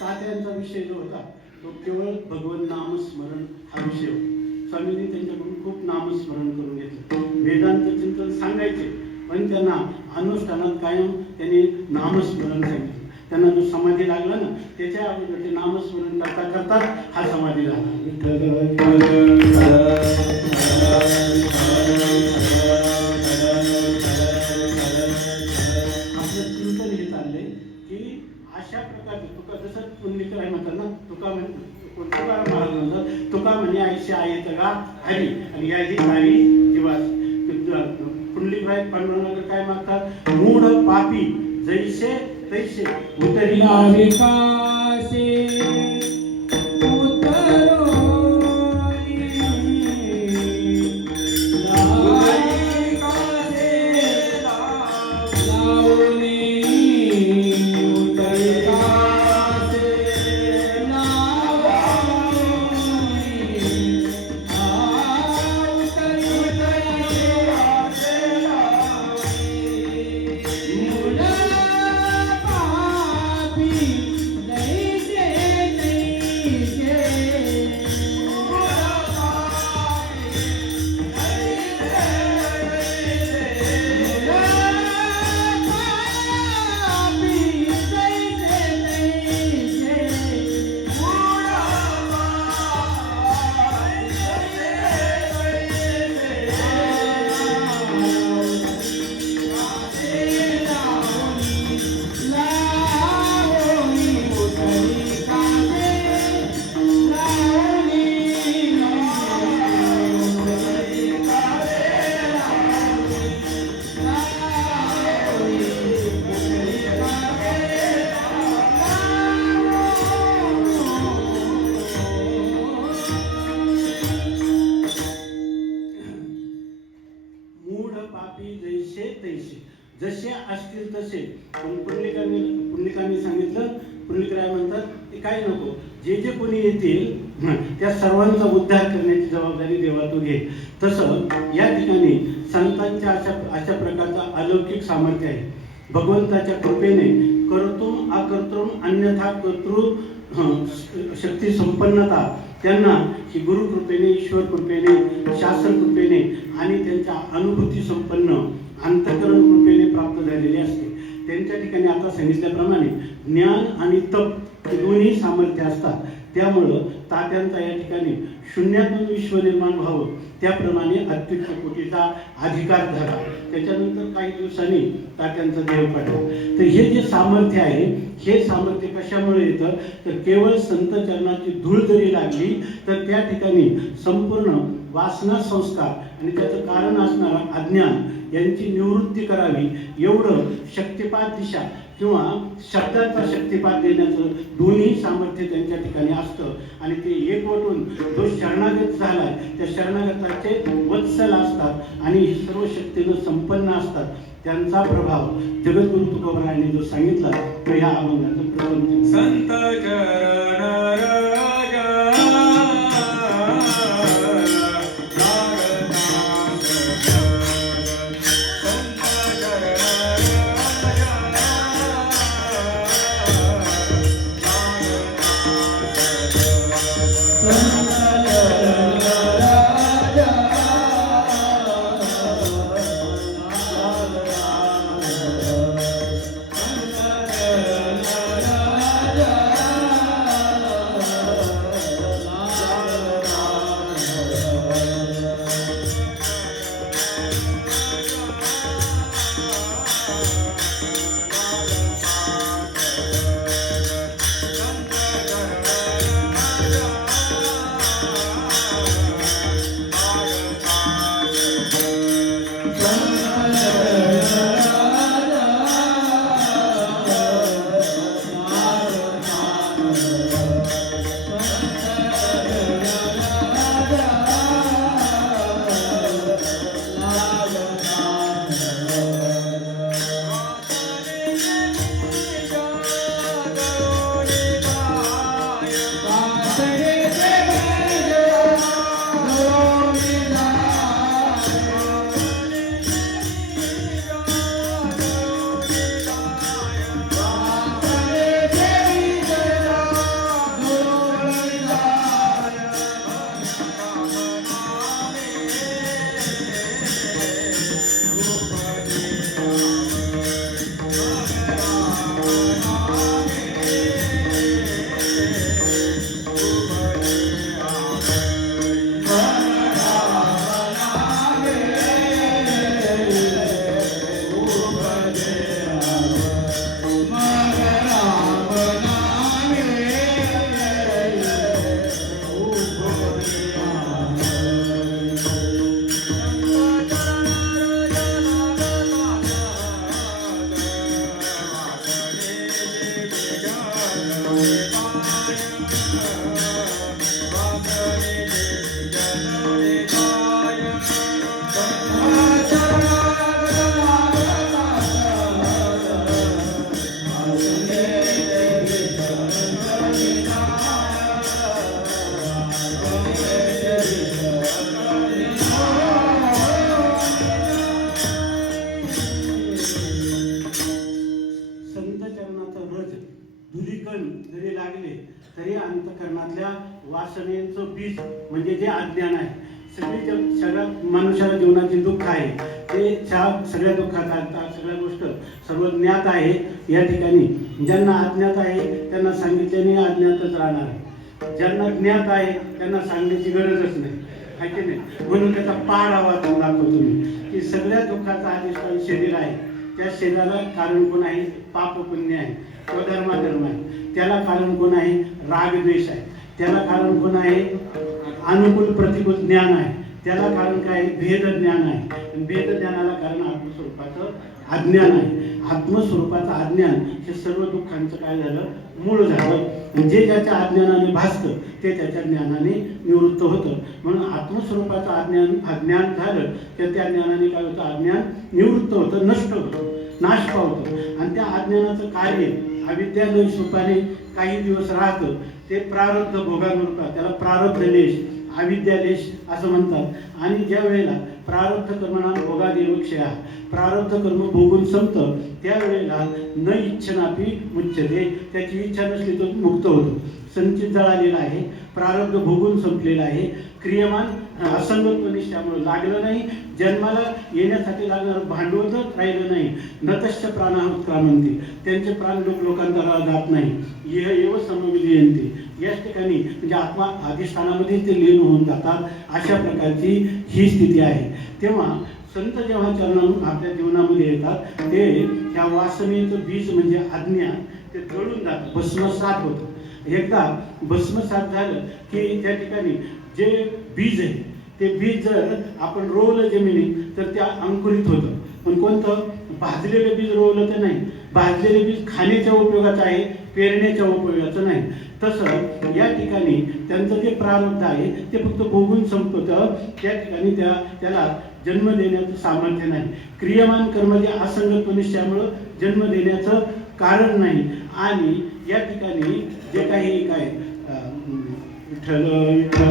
तात्यांचा विषय जो होता तो केवळ भगवत नामस्मरण हा विषय होता. स्वामींनी त्यांच्याकडून खूप नामस्मरण करून घेतलं. वेदांत चिंतन सांगायचे, पण त्यांना अनुष्ठानात कायम त्यांनी नामस्मरण सांगितलं. त्यांना जो समाधी लागला ना, त्याच्या अगोदर ते नामस्मरण करता करता हा समाधी लागला. आपलं चिंतन हे चाललंय की अशा प्रकारचे तुका जसं पुंडलिक आहे म्हणतात ना, तुका महाराज म्हणतात, तुका म्हणे आईशी आहे का हरी आणि या ही हरी जीवास. पुंडलिक राय पांडुरंगाकडे काय मागतात? मूढ पापी जैसे तैसे उतरी जसे असतील तसे. पण पुंडलिकांनी सांगितलं, पुंडलिकराय म्हणतात ते काय नको, जे जे कोणी येतील त्या सर्वांचा उद्धार करण्याची जबाबदारी देवा तू घे. तसं या ठिकाणी संतांच्या अशा प्रकारचा अलौकिक सामर्थ्य आहे. भगवंताच्या कृपेने कर्तुम अकर्तृम अन्यथा कर्तृ शक्ती संपन्नता त्यांना ही गुरु कृपेने, ईश्वर कृपेने, शास्त्र कृपेने आणि त्यांच्या अनुभूती संपन्न अंतःकरण कृपेने प्राप्त झालेली असते. त्यांच्या ठिकाणी आता सांगितल्याप्रमाणे ज्ञान आणि तप हे दोन्ही सामर्थ्य असतात. त्यामुळं तात्यांचा या ठिकाणी शून्यातून विश्व निर्माण व्हावं त्याप्रमाणे अत्युच्च कोटीचा अधिकार झाला. त्याच्यानंतर काही दिवसांनी तात्यांचा देह पडला. तर हे जे सामर्थ्य आहे, हे सामर्थ्य कशामुळे येतं तर केवळ संत चरणाची धूळ जरी लागली तर त्या ठिकाणी संपूर्ण वासना संस्कार आणि त्याचं कारण असणारा अज्ञान यांची निवृत्ती करावी एवढं शक्तिपात दिशा किंवा शब्दाचा शक्तिपात देण्याचं दोन्ही सामर्थ्य त्यांच्या ठिकाणी असतं. आणि ते एकवटून जो शरणागत झालाय त्या शरणागताचे वत्सल असतात आणि सर्व शक्तीनं संपन्न असतात. त्यांचा प्रभाव जगद्गुरु तुकोबारायांनी जो सांगितला तो ह्या अभंगाचं प्रबंध. संत धुलीकण जरी लागले तरी अंतःकरणातल्या वासनेचं बीज म्हणजे जे अज्ञान आहे, सगळ्या मनुष्याला जीवनाचे दुःख आहे ते सगळ्या दुःखात सगळ्या गोष्ट सर्व ज्ञात आहे. या ठिकाणी ज्यांना अज्ञात आहे त्यांना सांगितल्याने अज्ञातच राहणार आहे, ज्यांना ज्ञात आहे त्यांना सांगण्याची गरजच नाही, आहे की नाही. म्हणून त्याचा पाड आवाज दाखवतो मी की सगळ्या दुःखाचा अधिष्ठान शरीर आहे. त्या शरीराला कारण कोण आहे? पाप पुण्य आहे किंवा धर्माधर्म आहे. त्याला कारण कोण आहे? राग द्वेष आहे. त्याला कारण कोण आहे? अनुकूल प्रतिकूल ज्ञान आहे. त्याला कारण काय? भेद ज्ञान आहे. भेद ज्ञानाला कारण आत्मस्वरूपाचं अज्ञान आहे. आत्मस्वरूपाचं अज्ञान हे सर्व दुःखांचं काय झालं? मूळ झालं. जे ज्याच्या अज्ञानाने भासतं ते त्याच्या ज्ञानाने निवृत्त होतं. म्हणून आत्मस्वरूपाचं अज्ञान झालं तर त्या ज्ञानाने काय होतं? अज्ञान निवृत्त होतं, नष्ट होतं, नाश पावतं. आणि त्या अज्ञानाचं कार्य अविद्यालय स्वरूपाने काही दिवस राहतं. ते प्रारब्ध भोगानुरूपात त्याला प्रारब्ध लेश, अविद्यालेश असं म्हणतात. आणि ज्या वेळेला प्रारब्ध कर्मणा भोगादेव क्षया, प्रारब्ध कर्म भोगून संपतं त्यावेळेला न इच्छनापी मुच्यते, त्याची इच्छा नसली तर मुक्त होतो. संचित जळालेला आहे, प्रारब्ध भोगून संपलेला आहे. क्रियमान असंगत्वनिष्ठामुळे लागलं नाही, जन्माला येण्यासाठी लागणारं भांडवलच राहिलं नाही. नतश्च प्राणाहुत क्रामंती, त्यांचे प्राण लोकांतराला जात नाही. यह एव समविलीयन्ते, याच ठिकाणी म्हणजे आत्मा अधिष्ठानामध्ये ते लीन होऊन जातात. अशा प्रकारची ही स्थिती आहे. तेव्हा संत जेव्हा चरणातून आपल्या जीवनामध्ये येतात ते त्या वासनेचं बीज म्हणजे अज्ञान ते जळून जातं, भस्मसात होतं. एकदा भस्मसात झालं की त्या ठिकाणी जे बीज आहे ते बीज जर आपण रोवलं जमिनीत तर त्या अंकुरित होतं. पण कोणतं? भाजलेलं बीज रोवलं तर नाही. भाजलेले बीज खाण्याच्या उपयोगाचं आहे, पेरण्याच्या उपयोगाचं नाही. तसं या ठिकाणी त्यांचं जे प्रारब्ध आहे ते फक्त भोगून संपतं. त्या ठिकाणी त्याला जन्म देण्याचं सामर्थ्य नाही. क्रियमान कर्म जे असंगत्वनिष्ठामुळं जन्म देण्याचं कारण नाही. आणि या ठिकाणी जे काही काय विठ्ठल विठ्ठल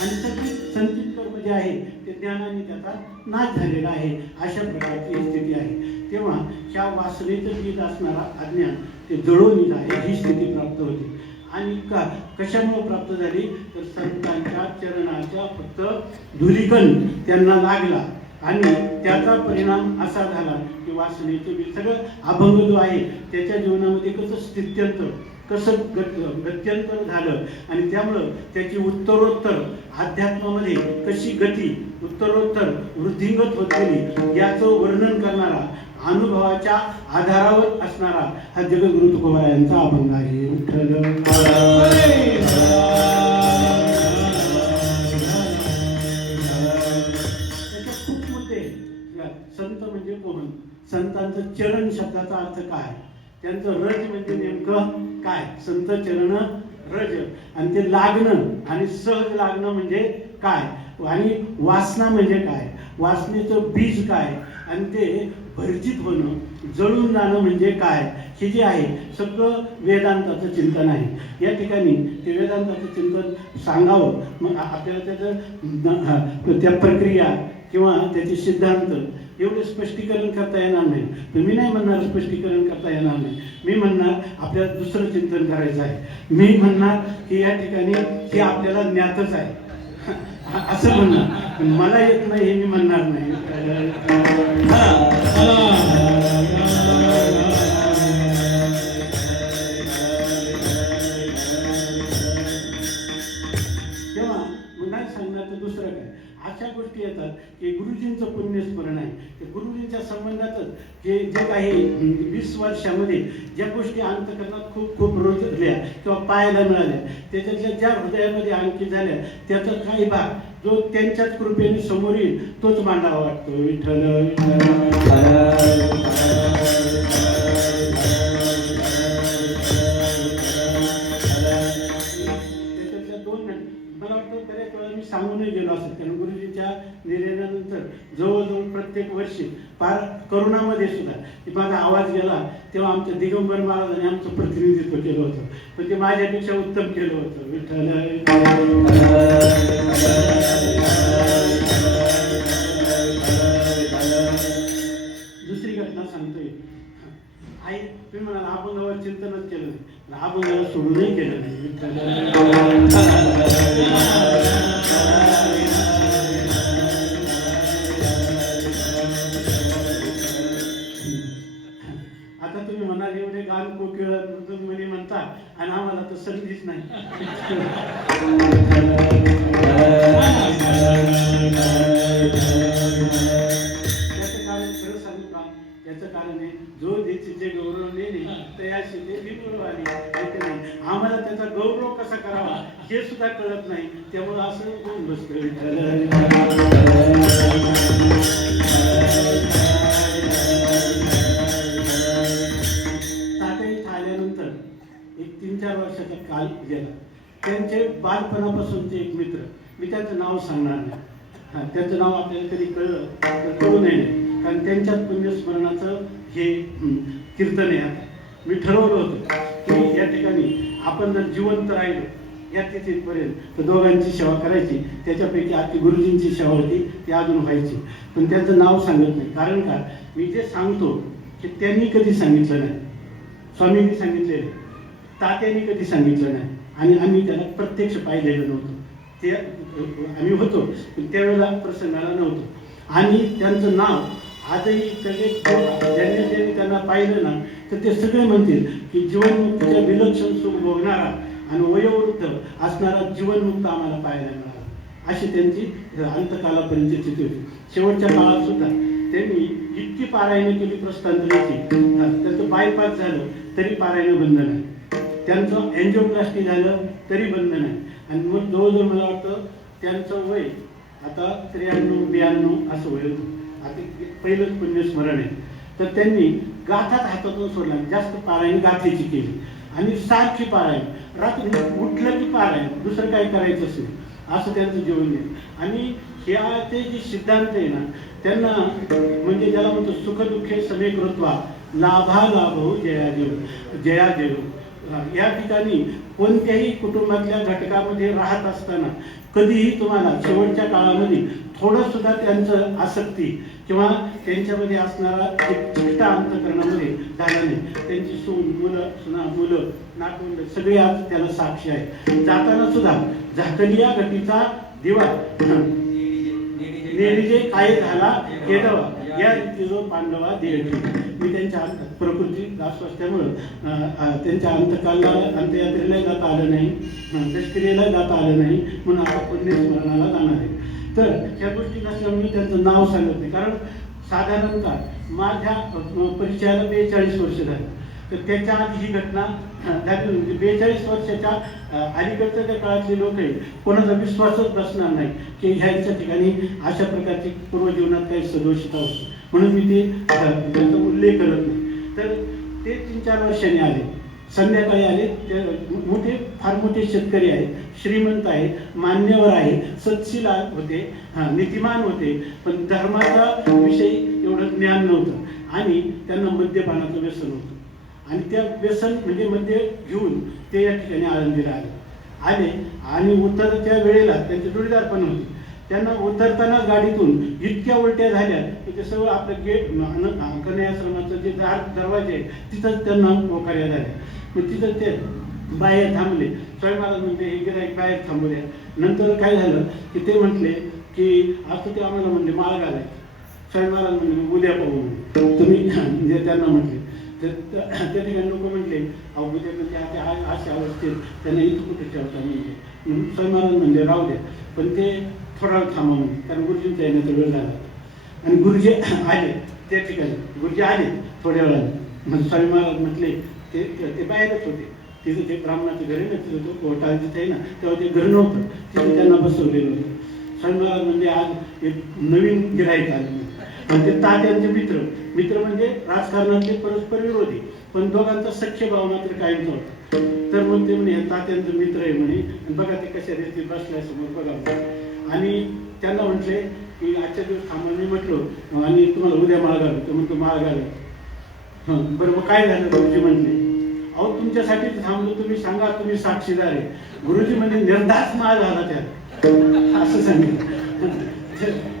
आणि संचित कर्म जे आहे ते ज्ञानाने त्याचा नाश झालेला आहे. अशा प्रकारची स्थिती आहे. तेव्हा ह्या वासनेचं बीज असणारा अज्ञान ते जळून आहे, ही स्थिती प्राप्त होते. आणि कशामुळे प्राप्त झाली? तर संतांच्या चरणाच्या फक्त धुलीकण त्यांना लागला आणि त्याचा परिणाम असा झाला की वासनेचं बीज सगळं अभंग जो आहे त्याच्या जीवनामध्ये कसं स्थित्यंतर, कसं गत्यंतर झालं आणि त्यामुळं त्याची उत्तरोत्तर अध्यात्मामध्ये कशी गती उत्तरोत्तर वृद्धिंगत होत गेली याचं वर्णन करणारा, अनुभवाच्या आधारावर असणारा हा जगद्गुरु तुकोबा यांचा अभंग आहे. विठ्ठल खूप मुद्दे. संत म्हणजे कोण? संतांचं चरण शब्दाचा अर्थ काय? त्यांचं रज म्हणजे नेमकं काय? संत चरण रज. आणि ते लागणं आणि सहज लागणं म्हणजे काय? आणि वासना म्हणजे काय? वासनेचं बीज काय? आणि ते भर्जित होणं, जळून जाणं म्हणजे काय, हे जे आहे सगळं वेदांताचं चिंतन आहे. या ठिकाणी ते वेदांताचं चिंतन सांगावं, मग आपल्याला त्याचं त्या प्रक्रिया किंवा त्याचे सिद्धांत एवढे स्पष्टीकरण करता येणार नाही. तर मी नाही म्हणणार स्पष्टीकरण करता येणार नाही, मी म्हणणार आपल्याला दुसरं चिंतन करायचं आहे. मी म्हणणार की या ठिकाणी हे आपल्याला ज्ञातच आहे असं म्हणणार, मला येत नाही हे मी म्हणणार नाही. तेव्हा नाही सांगणार तर दुसरं काय, अशा गोष्टी येतात की गुरुजींचं पुण्यस्मरण आहे. गुरुजींच्या संबंधातच जे काही 20 वर्षामध्ये ज्या गोष्टी अंतःकरणात खूप खूप रुजल्या किंवा पाहायला मिळाल्या, त्याच्यातल्या ज्या हृदयामध्ये अंकित झाल्या, त्याचा काही भाग जो त्यांच्याच कृपेने समोर येईल तोच मांडावा वाटतो. विठ्ठल मी सांगूनही गेलो असेल, कारण गुरुजींच्या निर्णयानंतर जवळजवळ प्रत्येक वर्षी फार करोनामध्ये सुद्धा माझा आवाज गेला तेव्हा आमच्या दिगंबर महाराजांनी आमचं प्रतिनिधित्व केलं होतं, पण ते माझ्यापेक्षा उत्तम केलं होतं. विठ्ठल दुसरी घटना सांगतोय. आई तुम्ही म्हणाल अभंगावर चिंतनच केलं नाही, अभंगाला सोडूनही केलं नाही. आता तुम्ही म्हणाल एवढे गान कोकिळ म्हणे म्हणता आणि आम्हाला तर संधीच नाही. त्याचं कारण खरं सांगू का, याचं कारण आहे जो देशीचे गौरव नेणे तयाशी ते बिनगौरव आली. आम्हाला त्याचा गौरव कसा करावा हे सुद्धा कळत नाही, त्यामुळे असं होऊन बसतं. एक 3-4 वर्षाचा काल गेला. त्यांचे बालपणापासूनचे एक मित्र, मी त्याचं नाव सांगणार नाही, त्याचं नाव आपल्याला कधी कळलं तर कळू नये, कारण त्यांच्याच पुण्यस्मरणाचं हे कीर्तन आहे. आता मी ठरवलं होतं की या ठिकाणी आपण जर जिवंत राहिलो या तिथेपर्यंत तर दोघांची सेवा करायची, त्याच्यापैकी आपली गुरुजींची सेवा होती ती अजून व्हायची, पण त्याचं नाव सांगत नाही. कारण का, मी जे सांगतो की त्यांनी कधी सांगितलं नाही, स्वामींनी सांगितलेलं, तात्यांनी कधी सांगितलं नाही, आणि आम्ही त्याला प्रत्यक्ष पाहिलेलं नव्हतं. ते आम्ही होतो पण त्यावेळेला प्रसंगाला नव्हतो. आणि त्यांचं नाव आजही सगळे ज्यांनी त्यांना पाहिलं ना तर ते सगळे म्हणतील की जीवनमुक्तीच्या विलक्षण सुख भोगणारा आणि वयोवृद्ध असणारा जीवनमुक्त आम्हाला पाहायला मिळाला, अशी त्यांची अंतकालापर्यंत स्थिती होती. शेवटच्या काळात सुद्धा त्यांनी इतकी पारायण केली प्रस्थांतरीची, त्याचं बायपास झालं तरी पारायण बंद नाही, त्यांचं एन्जिओप्लास्टी झालं तरी बंद नाही. आणि मग जवळजवळ मला वाटतं त्यांचं वय आता 93-92 असं वय होतं. आता पहिलंच पुण्यस्मरण आहे. तर त्यांनी गाथाच हातातून सोडला, जास्त पारायण गाथेची केली आणि सारखी पारायण, रात्री उठलं की पारायण, दुसरं काय करायचंच नाही, असं त्यांचं जीवन आहे. आणि ह्या ते जे सिद्धांत आहे ना, त्यांना म्हणजे ज्याला म्हणतो सुखदुःखे समे कृत्वा लाभा लाभो जयादेव जयादेव. या ठिकाणी कोणत्याही कुटुंबातल्या घटकामध्ये राहत असताना कधीही तुम्हाला शेवटच्या काळामध्ये थोडं सुद्धा त्यांचं आसक्ती किंवा त्यांच्यामध्ये असणारा एक चिकटा अंतःकरणामध्ये झाला नाही. त्यांची सून, मुलं, नातवंड सगळे आज त्याला साक्षी आहे. जाताना सुद्धा झाकलिया घटीचा दिवा नेरीजे काय झाला केडवा, या रीतीनं पांडवा देठी. मी त्यांच्या प्रकृती दास असल्यामुळं त्यांच्या अंत्ययात्रेला जाता आलं नाही, दशक्रियेला जाता आलं नाही, म्हणून आता पुण्यस्मरणाला जाणार आहे. तर ह्या गोष्टी नसल्यामुळे मी त्यांचं नाव सांगत नाही, कारण साधारणतः माझ्या परिचयाला 42 वर्ष झाली. तर त्याच्या आधी ही घटना झाली. 42 वर्षाच्या अलीकडच्या त्या काळातले लोक आहे, कोणाचा विश्वासच बसणार नाही की ह्याच्या ठिकाणी अशा प्रकारची पूर्वजीवनात काही सदोषता होती, म्हणून मी ते त्यांचा उल्लेख करत नाही. तर ते 3-4 वर्षांनी आले, संध्याकाळी आले. ते मोठे, फार मोठे शेतकरी आहेत, श्रीमंत आहेत, मान्यवर आहे, सत्शील होते, नीतिमान होते, पण धर्माचा विषयी एवढं ज्ञान नव्हतं. आणि त्यांना मद्यपानाचं व्यसन होतं आणि त्या व्यसन म्हणजे मद्य घेऊन ते या ठिकाणी आळंदीला आले आणि उतरत्या वेळेला त्यांचे जोडीदार पण होते. त्यांना उतरताना गाडीतून इतक्या उलट्या झाल्या की ते सगळं आपलं गेट कन्याश्रमाचं जे दरवाजे आहे तिथंच त्यांना मोकाऱ्या झाल्या. मग तिथं ते बाहेर थांबले. स्वामी महाराज म्हणते हे गिऱ्हाईक बाहेर थांबू द्या. नंतर काय झालं की ते म्हटले की असं ते आम्हाला म्हणले माळ घालायचं. स्वामी महाराज म्हणले उद्या पाहू तुम्ही म्हणजे त्यांना म्हटले. त्या ठिकाणी लोक म्हटले अहो उद्या म्हणजे अशा अवस्थेत त्यांना इथं कुठे ठेवता म्हणजे स्वामी महाराज म्हणले राहू द्या पण ते थोडा वेळ थांबा म्हणजे कारण गुरुजींचा येण्याचा वेळ झाला आणि गुरुजी आले त्या ठिकाणी गुरुजी आले थोड्या वेळाने. म्हणजे स्वामी महाराज म्हटले ते बाहेरच होते. तिथं ते ब्राह्मणाचं घर आहे ना तिथं तो कोर्टाला जिथे आहे ना तेव्हा ते घर नव्हतं तिथे त्यांना बसवलेलं होतं. स्वामी महाराज म्हणजे आज एक नवीन गिऱ्हाईक आले म्हणजे तात्यांचे मित्र म्हणजे राजकारणातले परस्पर विरोधी पण दोघांचा सख्य भाव मात्र कायमचा होता. तर मग ते म्हणे तात्यांचं मित्र आहे म्हणे आणि बघा ते कशा रीती बसल्यासमोर बघा आणि त्यांना म्हटले की आजच्या दिवस थांबा. मी म्हटलो आणि तुम्हाला उद्या माळ घालू तर म्हणतो माळ घालू. हां बरं मग काय झालं गुरुजी म्हटले अहो तुमच्यासाठी थांबलो तुम्ही सांगा तुम्ही साक्षीदार आहे. गुरुजी म्हणजे निर्धास माळ झाला त्यात असं सांगितलं.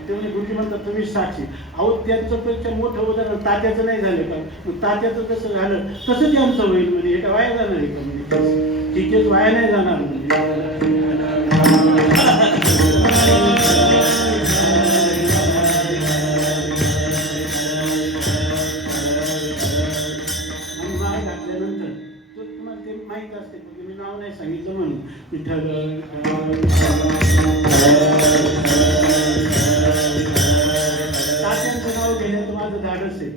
ते म्हणजे गुरुजी म्हणतात तुम्ही साक्षी. अहो त्यांचं मोठं उदाहरण तात्याचं नाही झालं का तात्याचं कसं झालं तसं त्यांचं होईल म्हणजे हे काय वाया जाणार आहे का म्हणजे तिथेच वाया नाही जाणार म्हणजे. माहित असते मी नाव नाही सांगितलं म्हणून विठ्ठल तात्यांचं नाव घेण्याचं माझं धाडस आहे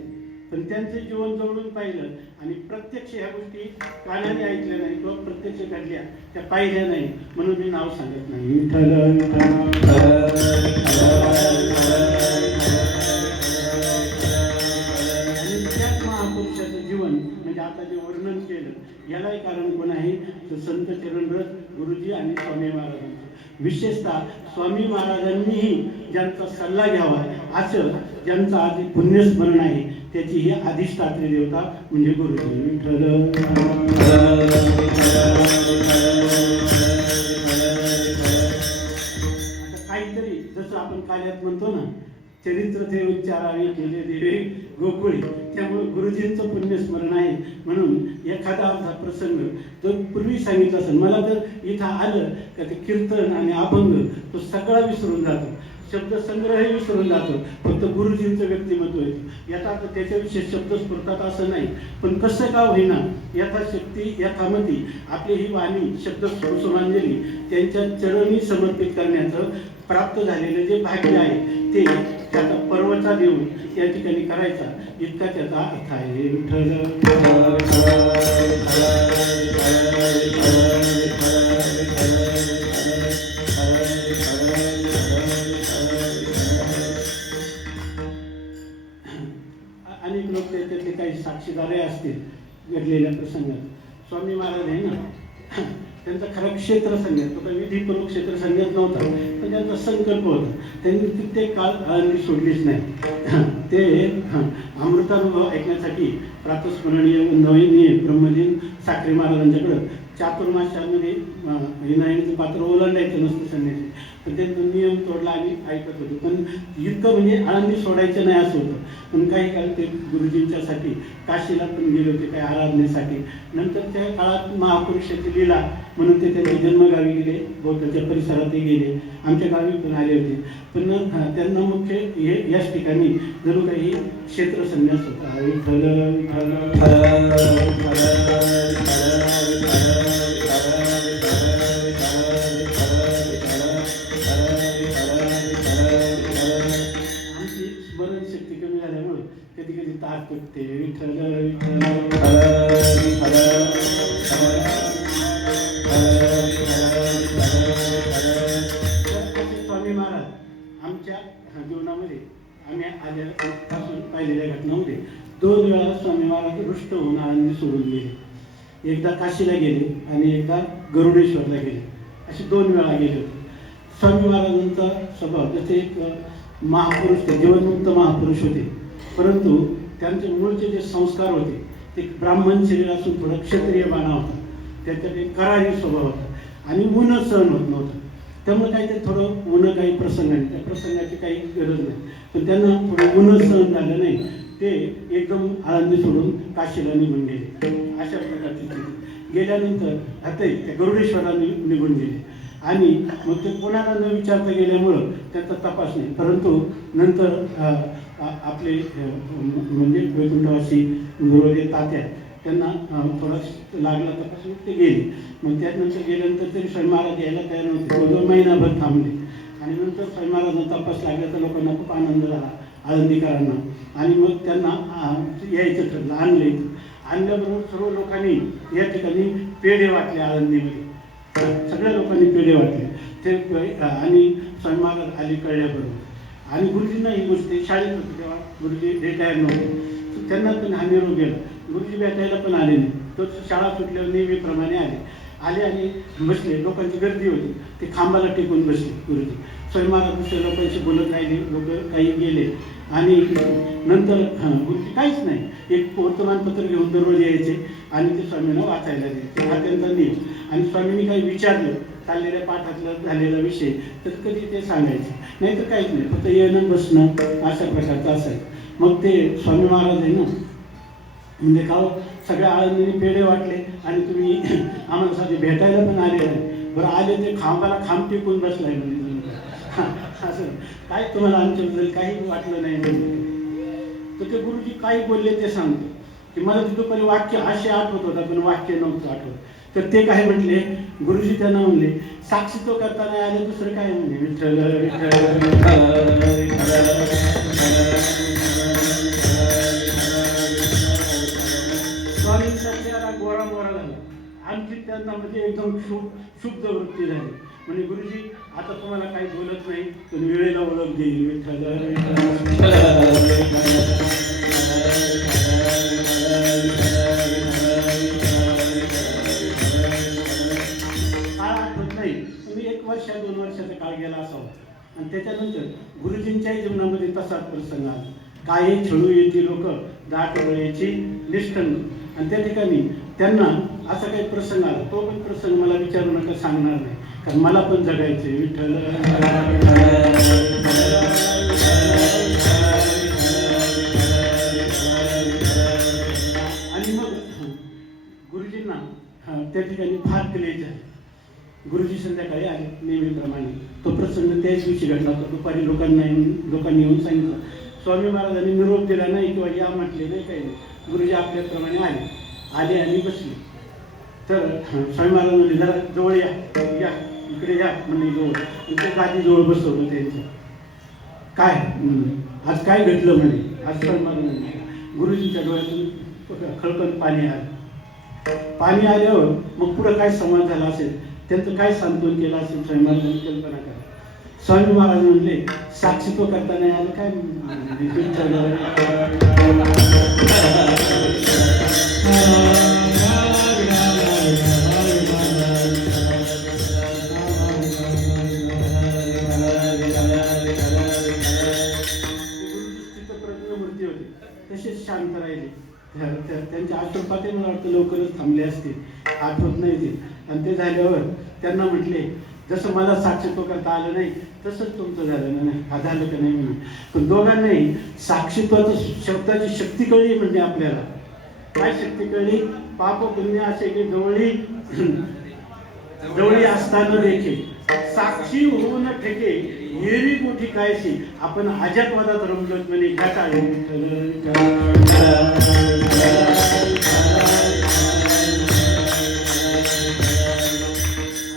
पण त्यांचं जीवन जवळून पाहिलं आणि प्रत्यक्ष ह्या गोष्टी कानाने ऐकल्या नाही किंवा प्रत्यक्ष घडल्या त्या पाहिल्या नाही म्हणून मी नाव सांगत नाही. त्याच महापुरुषाचं जीवन म्हणजे आता जे वर्णन केलं यालाही कारण कोण आहे तर संत चरणरथ गुरुजी आणि स्वामी महाराजांचं. विशेषतः स्वामी महाराजांनीही ज्यांचा सल्ला घ्यावा असं ज्यांचं आधी पुण्यस्मरण आहे त्याची ही अधिष्ठात्री देवता म्हणजे गुरुजी. विठ्ठल काहीतरी जसं आपण काल्यात म्हणतो ना चरित्र ते उच्चारावे केले देवे गोकुळी त्यामुळे गुरुजींचं पुण्यस्मरण आहे म्हणून एखादा असा प्रसंग तो पूर्वी सांगितला असेल मला तर इथं आलं का ते कीर्तन आणि अभंग तो सगळा विसरून जातो शब्दसंग्रहही विसरून जातो फक्त गुरुजींचं व्यक्तिमत्व येतं. यथार्थ त्याच्याविषयी शब्द स्फुरतात असं नाही पण कसं का होईना यथाशक्ती यथामती आपली ही वाणी शब्द पुष्पांजली त्यांच्या चरणी समर्पित करण्याचं प्राप्त झालेलं जे भाग्य आहे ते त्याचा पर्वचा देऊन या ठिकाणी करायचा इतका त्याचा अर्थ आहे. अनेक लोक त्याच्यातले काही साक्षीदारही असतील घडलेल्या प्रसंगात. स्वामी महाराज आहे ना त्यांचा खरा क्षेत्र संन्यास तो काही विधीपूर्वक क्षेत्र संन्यास नव्हता पण त्यांचा संकल्प होता. त्यांनी कित्येक काळ आळंदी सोडलीच नाही. ते अमृतानुभव ऐकण्यासाठी प्रातस्मरणीय नवनीय ब्रह्मलीन साखरे महाराजांच्याकडं चातुर्मास्यामध्ये विनायकाचं पात्र ओलांडायचं नसतं संन्यासी पण त्यांचा नियम तोडला आणि ऐकत होतो पण इतकं म्हणजे आळंदी सोडायचं नाही असं होतं. पण काही काळ ते गुरुजींच्यासाठी काशीला पण गेले होते काही आराधनेसाठी. नंतर त्या काळात महापुरुषाची लीला म्हणून ते त्यांच्या जन्मगावी गेले भोवतालच्या परिसरातही गेले आमच्या गावी पण आले होते पण त्यांना मुख्य हे याच ठिकाणी जणू काही क्षेत्र संन्यास होता. आमची स्मरणशक्ती कमी झाल्यामुळे कधी कधी ताक तुटते. स्वामी महाराज आमच्या जीवनामध्ये आम्ही आल्यापासून पाहिलेल्या घटनामध्ये 2 वेळा स्वामी महाराज रुष्ट होऊन आळंदी सोडून गेले. एकदा काशीला गेले आणि एकदा गरुडेश्वरला गेले असे 2 वेळा गेले होते. स्वामी महाराजांचा स्वभाव जसे एक महापुरुष ते जीवनमुक्त महापुरुष होते परंतु त्यांचे मूळचे जे संस्कार होते ते ब्राह्मण शरीर असून थोडं क्षत्रिय बाणा होता, त्याच्यात एक करारी स्वभाव होता आणि ऊन सहन होत नव्हतं. त्यामुळे काही ते थोडं ऊन काही प्रसंग नाही, त्या प्रसंगाची काही गरज नाही, पण त्यांना थोडं ऊन सहन झालं नाही, ते एकदम आळंदी सोडून काशीला निघून गेले. अशा प्रकारची स्थिती गेल्यानंतर आता त्या गरुडेश्वरांनी निघून गेले आणि मग ते कोणाला न विचारता गेल्यामुळं त्याचा तपास नाही. परंतु नंतर आपले म्हणजे वैकुंठवासी गुरुदेव तात्या त्यांना थोडा लागला तपास, ते गेले. मग त्यानंतर गेल्यानंतर तरी स्वामी महाराज यायला तयार नव्हते, 2 महिनाभर थांबले आणि नंतर स्वामी महाराजांना तपास लागला तर लोकांना खूप आनंद झाला आळंदीकरांना आणि मग त्यांना यायचं ठरलं, आणलं इथं. आणल्याबरोबर सर्व लोकांनी या ठिकाणी पेढे वाटले आळंदीमध्ये, सगळ्या लोकांनी पेढे वाटले ते आणि स्वामी महाराज आली कळल्याबरोबर. आणि गुरुजींना ही गोष्ट शाळेत होती तेव्हा गुरुजी रिटायर नव्हते, त्यांना पण हा निरोप गेला. गुरुजी भेटायला पण आले नाही, तो शाळा सुटल्यावर नेहमीप्रमाणे आले आणि बसले. लोकांची गर्दी होती, ते खांबाला टेकून बसले गुरुजी. स्वामी महाराज दुसऱ्या लोकांशी बोलत राहिले, लोक काही गेले आणि नंतर गुरुजी काहीच नाही, एक वर्तमानपत्र घेऊन दररोज यायचे आणि ते स्वामींना वाचायला द्यायचे, हा त्यांचा नियम. आणि स्वामींनी काही विचारलं चाललेल्या पाठातला झालेला विषय तर कधी ते सांगायचे, नाही तर काहीच नाही, फक्त येणं बसणं अशा प्रकारचं असायचं. मग ते स्वामी महाराज आहे ना म्हणजे का सगळ्या आळंदीने पेढे वाटले आणि तुम्ही आम्हाला साधे भेटायला पण आले नाही, बरं आले ते खांबाला खांब टिकून बसलाय म्हणजे असं काय तुम्हाला आमच्याबद्दल काही वाटलं नाही म्हणजे. तर ते गुरुजी काय बोलले ते सांगतो की मला दुपारी वाक्य असे आठवत होता पण वाक्य नव्हतं आठवत. तर ते काय म्हटले, गुरुजी त्यांना म्हणले साक्षीत्व करताना आले, दुसरं काय म्हणले विठ्ठल स्वामींचा चेहरा गोरा गोरा झाला, आणखी त्यांना म्हणजे एकदम शुद्ध वृत्ती झाली. म्हणजे गुरुजी आता तुम्हाला काही बोलत नाही पण वेळेला ओळख देईल विठ्ठल. काळ आठवत नाही, तुम्ही 1 वर्ष 2 वर्षाचा काळ गेला असावा. आणि त्याच्यानंतर गुरुजींच्याही जीवनामध्ये तसाच प्रसंग आला. काही छळू येते लोक दाट डोळ्याची निष्ठन, आणि त्या ठिकाणी त्यांना असा काही प्रसंग आला, तो पण प्रसंग मला विचारू नका, सांगणार नाही, कारण मला पण जगायचे विठ्ठल. आणि मग गुरुजींना त्या ठिकाणी फार क्लेश झाले. गुरुजी संध्याकाळी आले नेहमीप्रमाणे, तो प्रसंग त्याच दिवशी घडला होता. दुपारी लोकांनी येऊन सांगितलं, स्वामी महाराजांनी निरोप दिला नाही किंवा या म्हटले नाही, काही नाही. गुरुजी आपल्याप्रमाणे आले आणि बसले. तर स्वामी महाराज म्हणले जरा जवळ या इकडे या म्हणजे जवळ, ते गादी जवळ बसवलं त्यांचं. काय आज काय घडलं म्हणे, आज स्वामी महाराज म्हणे. गुरुजींच्या डोळ्यातून खळखळ पाणी आल्यावर मग पुढं काय संवाद झाला असेल, त्यांचं काय सांत्वन केलं असेल स्वामी महाराजांनी कल्पना करा. स्वामी महाराज म्हणले साक्षीत्व करता नाही आलं काय. मूर्ती होती तसेच शांत राहिले. त्यांच्या आश्रपाते मला वाटतं लवकरच थांबले असते, आठवत नाही ते. आणि ते झाल्यावर त्यांना म्हटले जसं मला साक्षीत्व करता आलं नाही तसंच तुमचं झालं नाही, हा झालं का नाही म्हणून. पण दोघांनाही साक्षीत्वाचं शब्दाची शक्ती कळली. म्हणजे आपल्याला काय शक्ती कळली, पाप पुण्य असे की जवळी असताना देखील साक्षी होऊन ठेके एरी मोठी कायशी आपण अजातवादात रमलोत म्हणे. ह्या काळी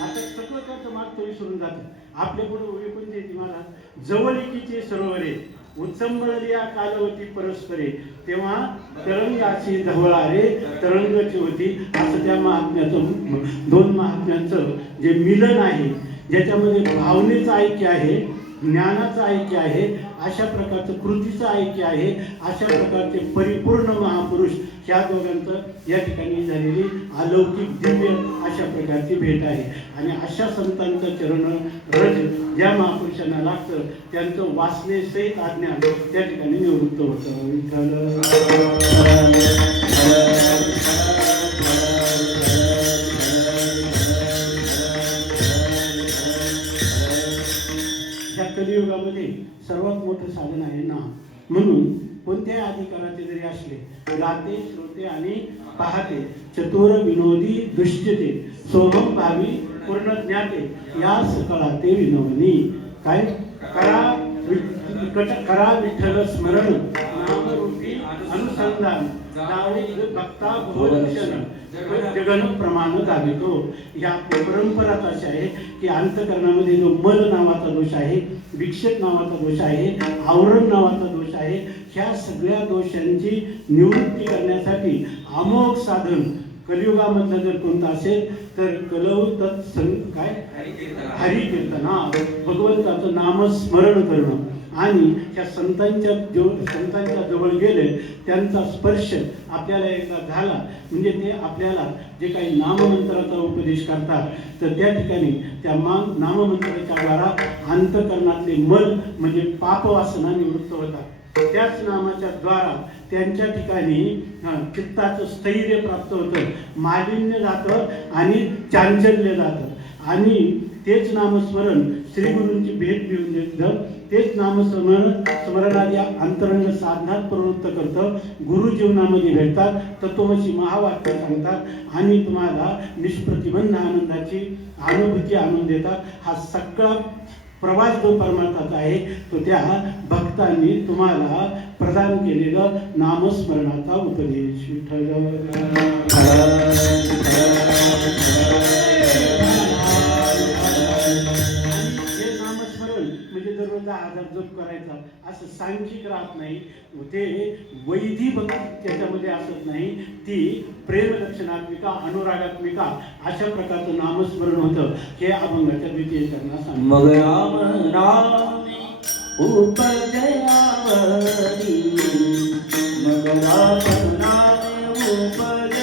आता सगळं त्याचं मागचं विसरून जातं. आपल्या पुढे एकूण येते मला जवळीकीचे सरोवरे उत्संबळलिया कालवती परस्परे तेव्हा तरंगाची धवळारे तरंगाची होती. असं त्या महात्म्याचं 2 महात्म्यांचं जे मिलन आहे, ज्याच्यामध्ये भावनेचं ऐक्य आहे, ज्ञानाचं ऐक्य आहे, अशा प्रकारचं कृतीचं ऐक्य आहे, अशा प्रकारचे परिपूर्ण महापुरुष ह्या दोघांचं या ठिकाणी झालेली अलौकिक दिव्य अशा प्रकारे प्रकारची भेट आहे. आणि अशा संतांचं चरण रज ज्या महापुरुषांना लागतं त्यांचं वासनेसहित आज्ञान त्या ठिकाणी निवृत्त होतं. विठ्ठल ह्या कलियुगामध्ये सर्वात मोठं साधन आहे नाम. म्हणून कोणत्याही अधिकाराचे जरी असले, गाते श्रोते आणि पाहते, चतुर विनोदी दुष्टते, सोहम भावी पूर्ण ज्ञाते, या सकळा ते विनोनी. काय करा विठ्ठल स्मरण, नामरूपी अनुसंधान, भक्ता भोजन जगन प्रमाण गावितो. या परंपराच अशी आहे की अंतकरणामध्ये जो मल नावाचा दोष आहे, विक्षेप नावाचा दोष आहे, आवरण नावाचा दोष आहे, ह्या सगळ्या दोषांची निवृत्ती करण्यासाठी अमोघ साधन कलियुगामधलं जर कोणतं असेल तर कलौ तत्संग काय हरिकीर्तना, भगवंताचं नामस्मरण करणं. आणि त्या संतांच्या जवळ गेले, त्यांचा स्पर्श आपल्याला एकदा झाला म्हणजे ते आपल्याला जे काही नाममंत्राचा उपदेश करतात तर त्या ठिकाणी त्या नाममंत्राच्या द्वारा अंतकरणातले मल म्हणजे पापवासना निवृत्त होतात. त्याच नामाच्या द्वारा त्यांच्या ठिकाणी चित्ताचं स्थैर्य प्राप्त होतं, मालिन्य जातं आणि चांचल्य जातं. आणि तेच नामस्मरण श्रीगुरूंची भेट घेऊन देतं, तेच स्मरणादी अंतरंग साधनात प्रवृत्त करतं. गुरु जीवनामध्ये भेटतात, तत्वमसी महावाक्य सांगतात आणि तुम्हाला निष्प्रतिबंध आनंदाची अनुभूती आणून देतात. हा सगळा प्रवास जो परमार्थाचा आहे तो त्या भक्तांनी तुम्हाला प्रदान केलेलं नामस्मरणाचा उपदेश. आधार जप करायचा असं सांघिक राहत नाही, ते वैधी भक्ती त्याच्यामध्ये असत नाही, ती प्रेम लक्षणात्मिका अनुरागात्मिका अशा प्रकारचं नामस्मरण होतं. हे अभंगाच्या द्वितीय चरणात सांगितलं. मग राम नाम उपजयावरी, मग राम नाम उपजयावरी,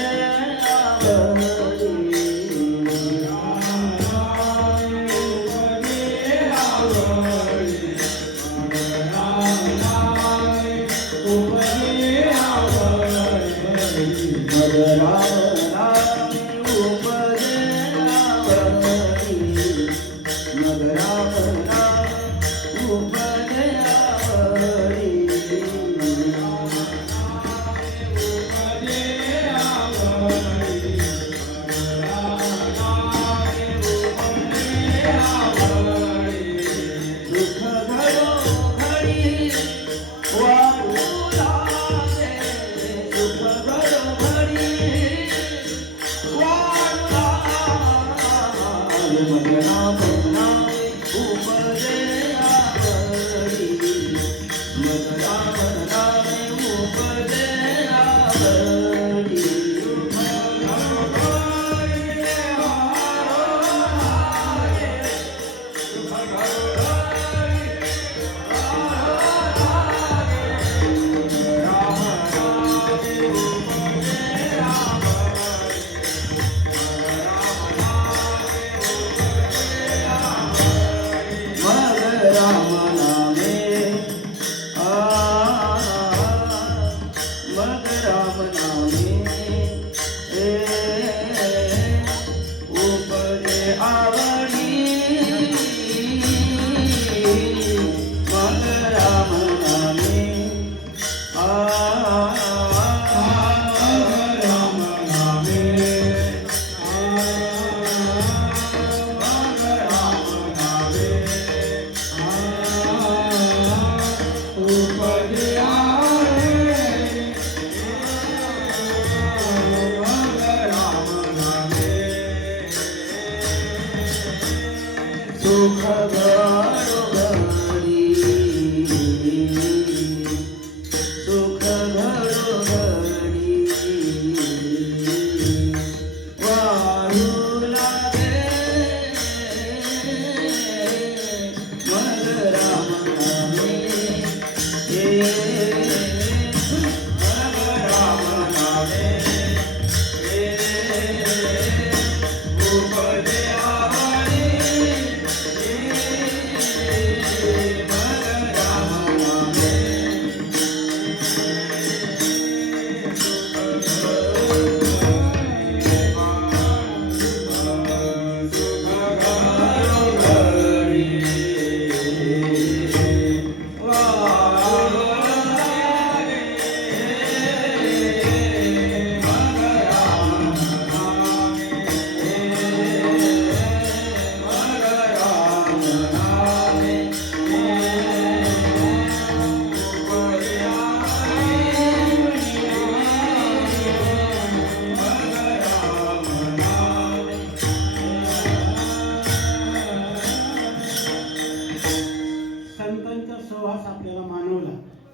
संतांचा सहवास आपल्याला मानवला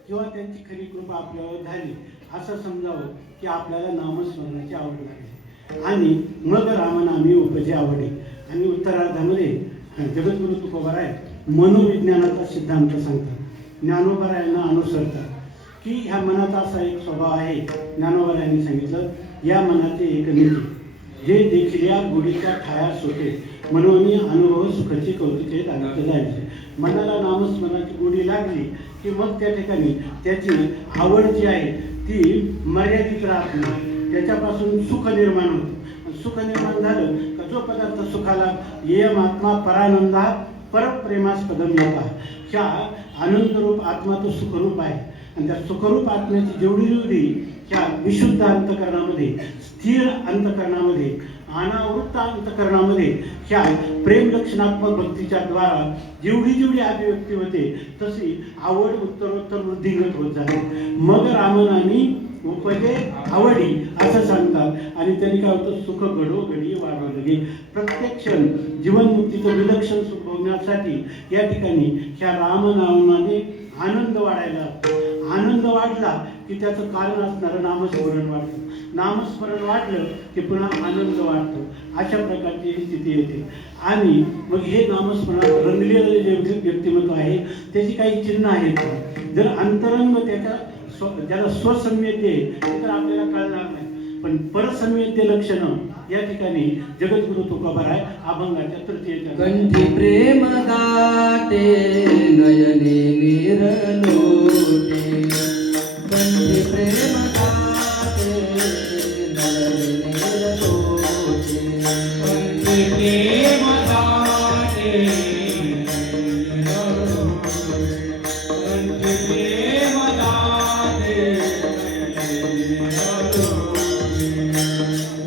किंवा त्यांची खरी कृपा आपल्यावर झाली असं समजावं की आपल्याला नामस्मरणाची आवड लागली आणि मग रामनामी उपजे आवडे. आणि उत्तरार्धामध्ये जगद्गुरु तुकोबाराय मनोविज्ञानाचा सिद्धांत सांगतात. ज्ञानोबारायांना अनुसरतात की ह्या मनाचा असा एक स्वभाव आहे. ज्ञानोबारायांनी सांगितलं या मनाचे एक नीती जे देखील या गुढीच्या ठायास होते मनोनी अनुभव सुखाचे कौतुके लागत जायचे. मनाला नामस्मरणाची गोडी लागली की मग त्या ठिकाणी त्याची आवड जी आहे ती मर्यादित राहत नाही. त्याच्यापासून सुख निर्माण होतं. सुख निर्माण झालं का जो पदार्थ सुखाला येम आत्मा परानंदा परप्रेमास्पदम येता. ह्या आनंदरूप आत्मा तो सुखरूप आहे आणि त्या सुखरूप आत्म्याची जेवढी ह्या विशुद्ध अंतकरणामध्ये स्थिर अंतकरणामध्ये अनावृत्त अंतकरणामध्ये ह्या प्रेमलक्षणात्मक भक्तीच्या द्वारा जेवढी अभिव्यक्ती होते तशी आवड उत्तरोत्तर वृद्धिंगत होत जाते. मग रामनामी उपजे आवडी असं सांगतात आणि त्यांनी काय होतं सुख घडोघडी वाढवलं लगे. प्रत्येक क्षण जीवनमुक्तीचं विलक्षण सुख भोगण्यासाठी या ठिकाणी ह्या रामनामाने आनंद वाढायला. आनंद वाढला की त्याचं कारण असणारं नामस्मरण वाढतं. नामस्मरण वाढलं की पुन्हा आनंद वाढतो. अशा प्रकारची ही स्थिती येते. आणि मग हे नामस्मरणात रंगलेलं जे व्यक्तिमत्व आहे त्याची काही चिन्ह आहेत. जर अंतरंग त्याच्या ज्याला स्वसंवेद्य ते तर आपल्याला कळणार नाही, पण परसंवेद्य लक्षणं या ठिकाणी जगद्गुरु तुकोबाराय अभंगाच्या तृतीयेच्या कंठी प्रेम दाटे नयने निरलोटे. कंठी प्रेम दाटे नयने निरलोटे. कंठी प्रेम दाटे कंठी प्रेम दाटे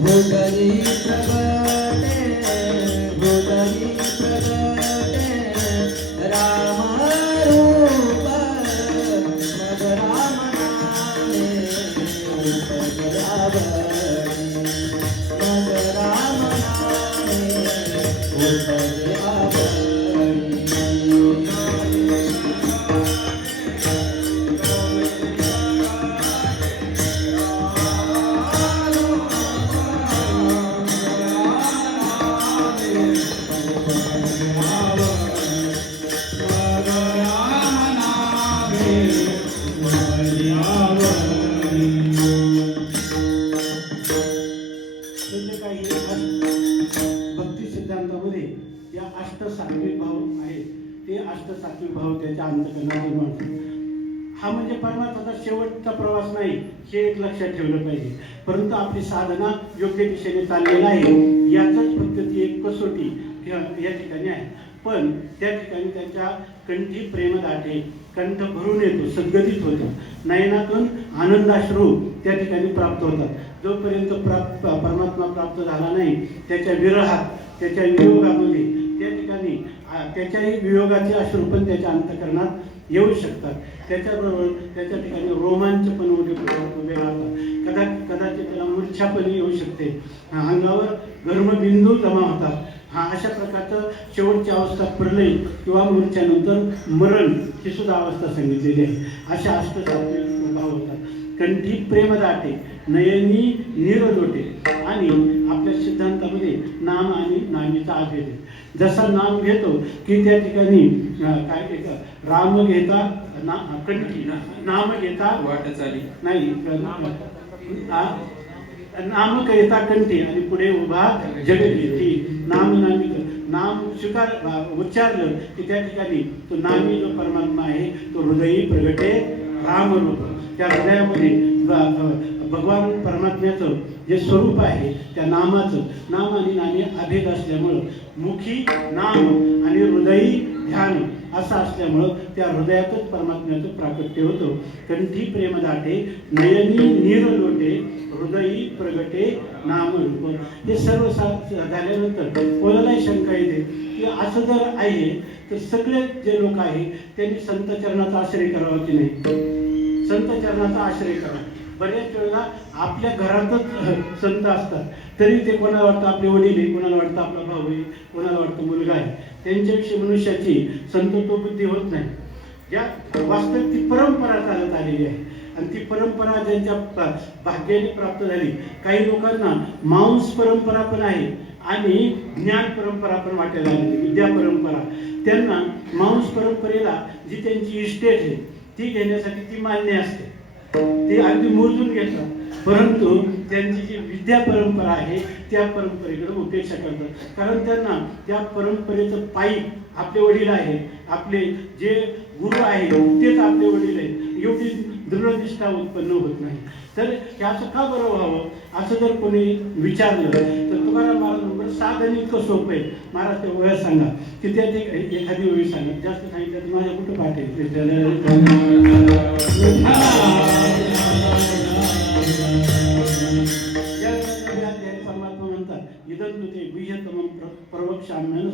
भूतली प्रगटे भूतली प्रगटे राम रूप मग राम नामे उपजे आवडी. मग राम नामे उपजे आवडी. म्हणजे काही भक्ती सिद्धांतामध्ये या अष्ट सात्विक भाव आहेत. ते अष्ट सात्विक भाव त्याच्या अंतकरणात निर्माण होतात. हा म्हणजे परमार्थाचा शेवटचा प्रवास नाही हे एक लक्षात ठेवलं पाहिजे. परंतु आपली साधना योग्य दिशेने चाललेली आहे याचंच फक्त ती एक कसोटी या ठिकाणी आहे. पण त्या ठिकाणी त्यांच्या कंठी प्रेम दाटे कंठ भरून येतो सद्गदित होतो. नयनातून आनंदाश्रू त्या ठिकाणी प्राप्त होतात. जोपर्यंत परमात्मा प्राप्त झाला नाही त्याच्या विरहात त्याच्या वियोगामध्ये त्या ठिकाणी त्याच्याही वियोगाचे अश्रू पण त्याच्या अंतकरणात येऊ शकतात. त्याच्याबरोबर त्याच्या ठिकाणी रोमांच पण उभे राहतात. कदाचित त्याला मूर्छा पण येऊ शकते. अंगावर गर्मबिंदू जमा होतात. अशा प्रकारचं शेवटची अवस्था प्रलय किंवा मूर्छेनंतर मरण ही सुद्धा अवस्था सांगितलेली आहे. अशा अष्टसात्विक भाव होतात. कंठी प्रेम दाटे नयनी निरलोटे. आणि आपल्या सिद्धांतामध्ये नाम आणि नामीचा अभेद आहे. जसा नाम घेतो की त्या ठिकाणी काय राम घेता कंठी नाम घेता वाट चाली नाही नाम करिता कंठी आणि पुढे उभा जगती नाम नामी नाम उच्चारलं की त्या ठिकाणी तो नामी जो परमात्मा आहे तो हृदयी प्रगटे राम रूप. त्या हृदयामध्ये भगवान परमात्म्याचं जे स्वरूप आहे त्या नामाचं नाम आणि नामी अभेद असल्यामुळं मुखी नाम आणि हृदयी ध्यान असं असल्यामुळं त्या हृदयातच परमात्म्याचं प्राकट्य होतं. कंठी प्रेम दाटे नयनी नीर लोटे हृदयी प्रगटे नाम रूप. हे सर्व झाल्यानंतर कोणालाही शंका येते की असं जर आहे तर सगळे जे लोक आहे त्यांनी संत चरणाचा आश्रय करावा की नाही. संत चरणाचा आश्रय करा. बऱ्याच वेळेला आपल्या घरातच संत असतात तरी ते कोणाला वाटतं आपले वडील आहे, कोणाला वाटतं आपला भाऊ आहे, कोणाला वाटतं मुलगा आहे. त्यांच्याविषयी मनुष्याची संतत्वबुद्धी होत नाही. ज्या वास्तविक ती परंपरा चालत आलेली आहे आणि ती परंपरा ज्यांच्या भाग्याने प्राप्त झाली. काही लोकांना मांस परंपरा पण आहे आणि ज्ञान परंपरा पण वाटायला लागली, विद्या परंपरा. त्यांना मांस परंपरेला जी त्यांची इस्टेट आहे ती घेण्यासाठी ती मान्य असते, ते अगदी मोजून घेतात. परंतु त्यांची जी विद्या परंपरा आहे त्या परंपरेकडे उपेक्षा करतात. कारण त्यांना त्या परंपरेचं पायी आपले वडील आहेत, आपले जे गुरु आहेत तेच आपले वडील आहेत, एवढी दृढनिष्ठा उत्पन्न होत नाही. तर हे असं का बरं व्हावं असं जर कोणी विचारलं तर तुकाराम महाराज साधन इतकं सोपं आहे. महाराज ते वेळ सांगा की त्या एखादी वेळी सांगा. जास्त सांगितलं तर माझ्या कुठं पाठ आहे. परमात्मा म्हणतात इदं ते गुह्यतमं प्रवक्ष्याम्यहं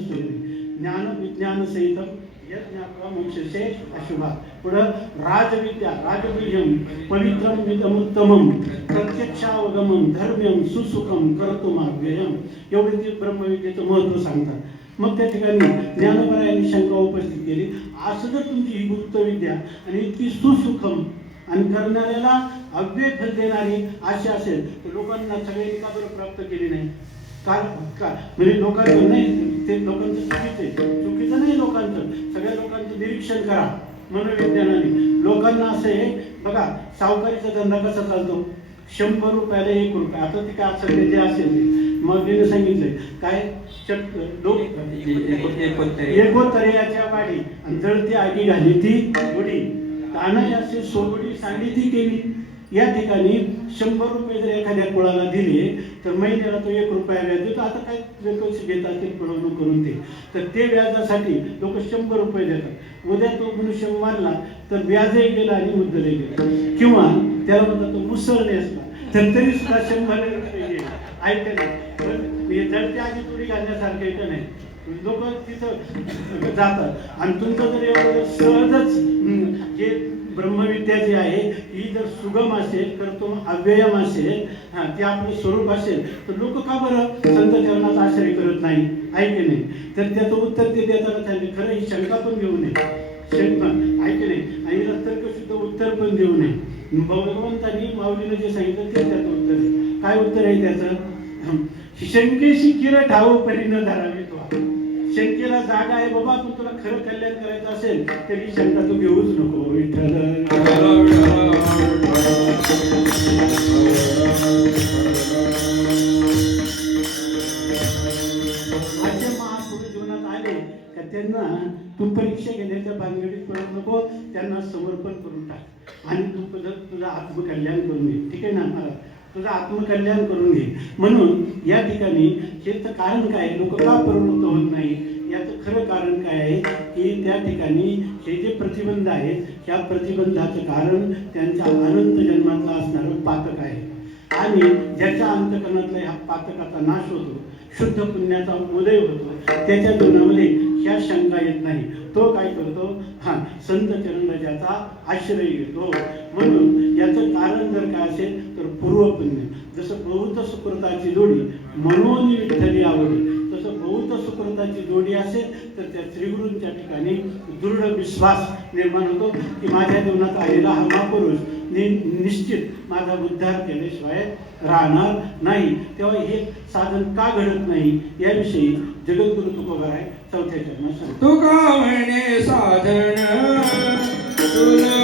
ज्ञान विज्ञान सहितं यज्ञात्वा मोक्षसे अशुभा. पुढं राजविद्या राजगुह्यं पवित्रं विदमुत्तमं प्रत्यक्षावगमं धर्म्यं सुसुखं कर्तुमाव्ययं. एवढे ते ब्रह्मविद्येचं महत्त्व सांगतात. मग त्या ठिकाणी ज्ञानोबरायांनी शंका उपस्थित केली, असं जर तुमची ही गुप्तविद्या आणि इतकी सुसुखम आणि करणाऱ्याला अव्यय फल देणारी अशी असेल तर लोकांना सगळ्यांनी का बरं प्राप्त केली नाही. का म्हणजे लोकांचं नाही, ते लोकांचं चुकीचं नाही. लोकांचं सगळ्या लोकांचं निरीक्षण करा मनोविज्ञानाने. लोकांना असं आहे बघा, सावकारीचा धंदा कसा चालतो, 100 रुपयाला 1 रुपया. आता ते काय असेल जे असेल ते मग तिने सांगितलंय काय एकोतऱ्याच्या वाडी आणि जळती आगी घाली ती उडी तानाई असे सोबडी सांडी ती केली. या ठिकाणी 100 रुपये जर एखाद्या कुळाला दिले तर महिन्याला तो 1 रुपया व्याज देतो. आता काय पैसे घेतात ते फळवणूक करून तर ते व्याजासाठी लोक 100 रुपये देतात. उद्या तो मनुष्य मारला तर व्याजही गेला आणि मुद्दलही गेला, किंवा त्याला म्हणतात तो मुसळ नेसला तर तरी सुद्धा 100 रुपये गेले. ऐकलं हे जडत्या आधी तुरी घालण्यासारखं इथं नाही. लोक तिथं जातात आणि तुमचं जर एवढं सहजच हे ब्रह्मविद्या जी आहे ही जर सुगम असेल तर तो अव्ययम असेल, ते आपलं स्वरूप असेल तर लोक का बरं संत चरणाचा आश्रय करत नाही. ऐके नाही तर त्याचं उत्तर ते देताना त्यांनी खरं ही शंका पण घेऊ नये, ऐके नाही आणि तर्कशुद्ध उत्तर पण देऊ नये. भगवंतांनी माऊलीनं जे सांगितलं ते त्याचं उत्तर आहे. काय उत्तर आहे त्याचं? शंकेशी किर ठाव परी न धरावी. शंकेला जागा आहे बाबा, पण तुला खरं कल्याण करायचं असेल तरी शंका तू घेऊच नको. विठ्ठल आजच्या महापुरुष जीवनात आले का त्यांना तू परीक्षा घेण्याच्या भानगडीत पडत नको, त्यांना समर्पण करून टाक आणि तू तुझं आत्मकल्याण करून घे. ठीक आहे ना मला, तुझं आत्मकल्याण करून घे. म्हणून या ठिकाणी हेचं कारण काय, लोक का प्रवृत्त होत नाही याचं खरं कारण काय आहे की त्या ठिकाणी हे जे प्रतिबंध आहेत ह्या प्रतिबंधाचं कारण त्यांच्या अनंत जन्मातला असणारं पातक आहे. आणि ज्याच्या अंतकरणातला ह्या पातकाचा नाश होतो, शुद्ध पुण्याचा उदय होतो, त्याच्या जीवनामध्ये ह्या शंका येत नाही. तो काय करतो, संत चरणराजाचा आश्रय घेतो. म्हणून याचं कारण जर काय असेल तर पूर्वपुण्य. जसं बहुत सुकृताची जोडी मनोनी विठ्ठली आवडी, तसं बहुत सुकृताची जोडी असेल तर त्या श्रीगुरूंच्या ठिकाणी दृढ विश्वास निर्माण होतो की माझ्या जीवनात आलेला हा महापुरुष निश्चित माझा उद्धार केल्याशिवाय राहणार नाही. तेव्हा हे साधन का घडत नाही याविषयी जगद्गुरु तुकोबाराय 4थ्या चरणात सांगतात. तुका म्हणे साधन तुला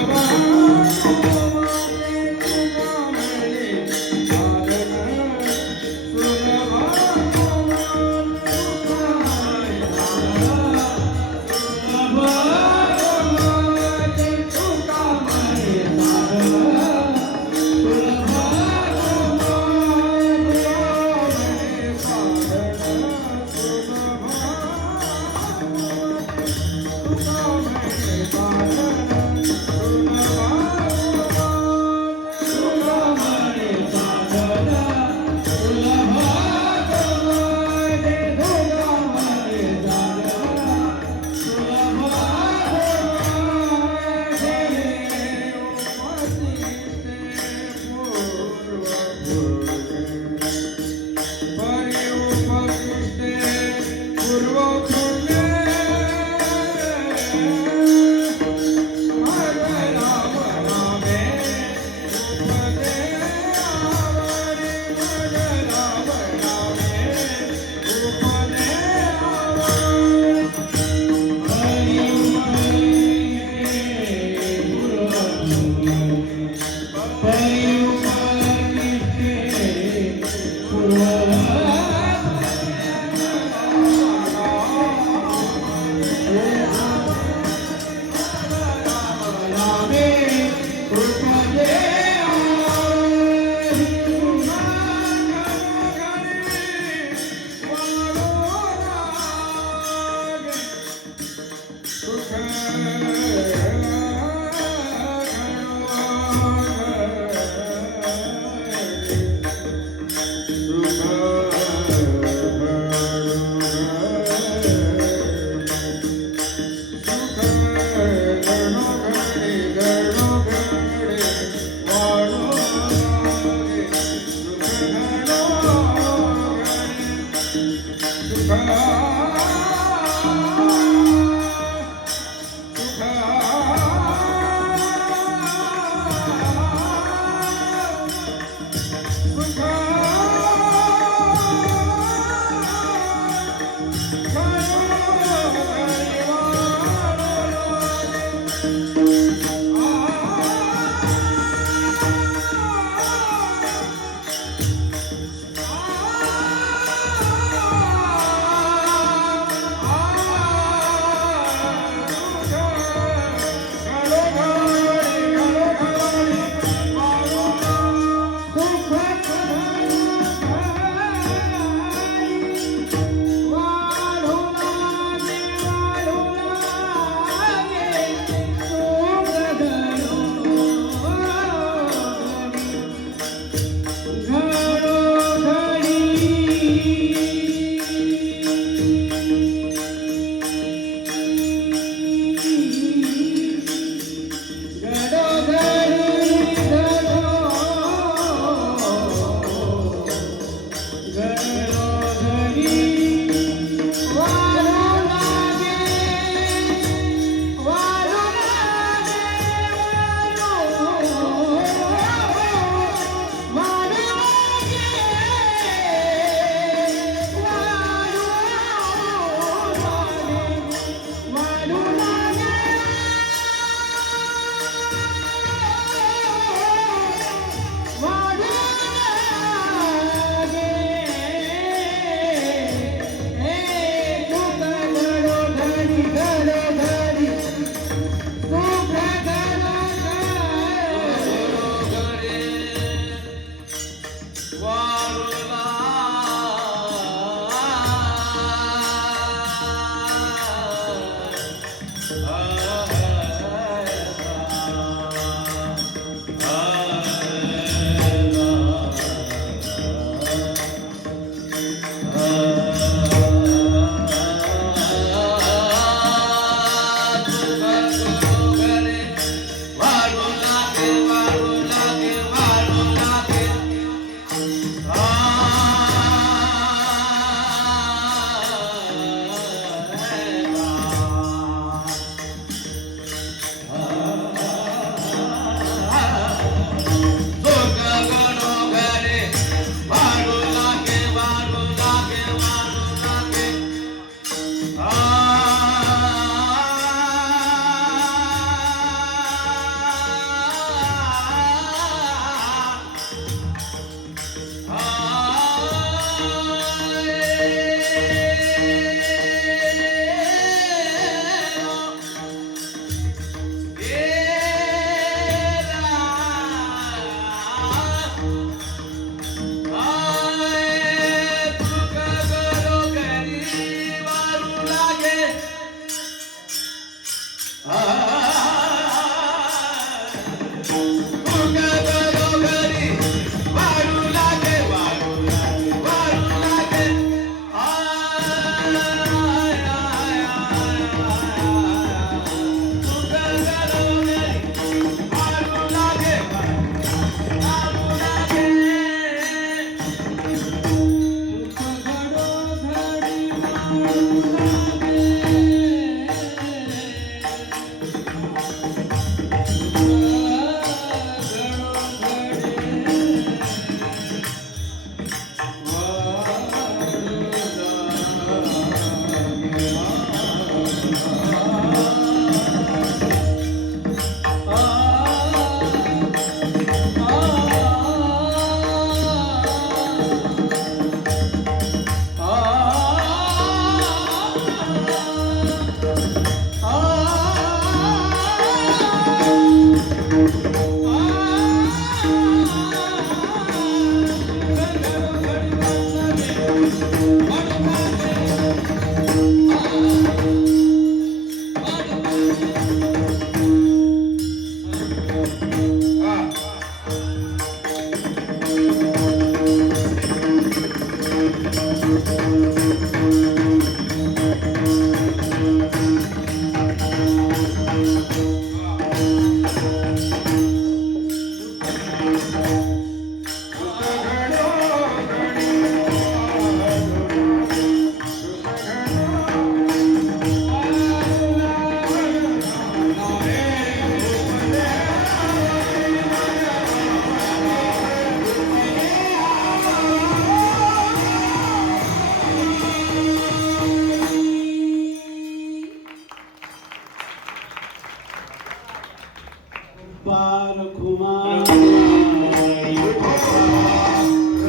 बाप्पा रखुमार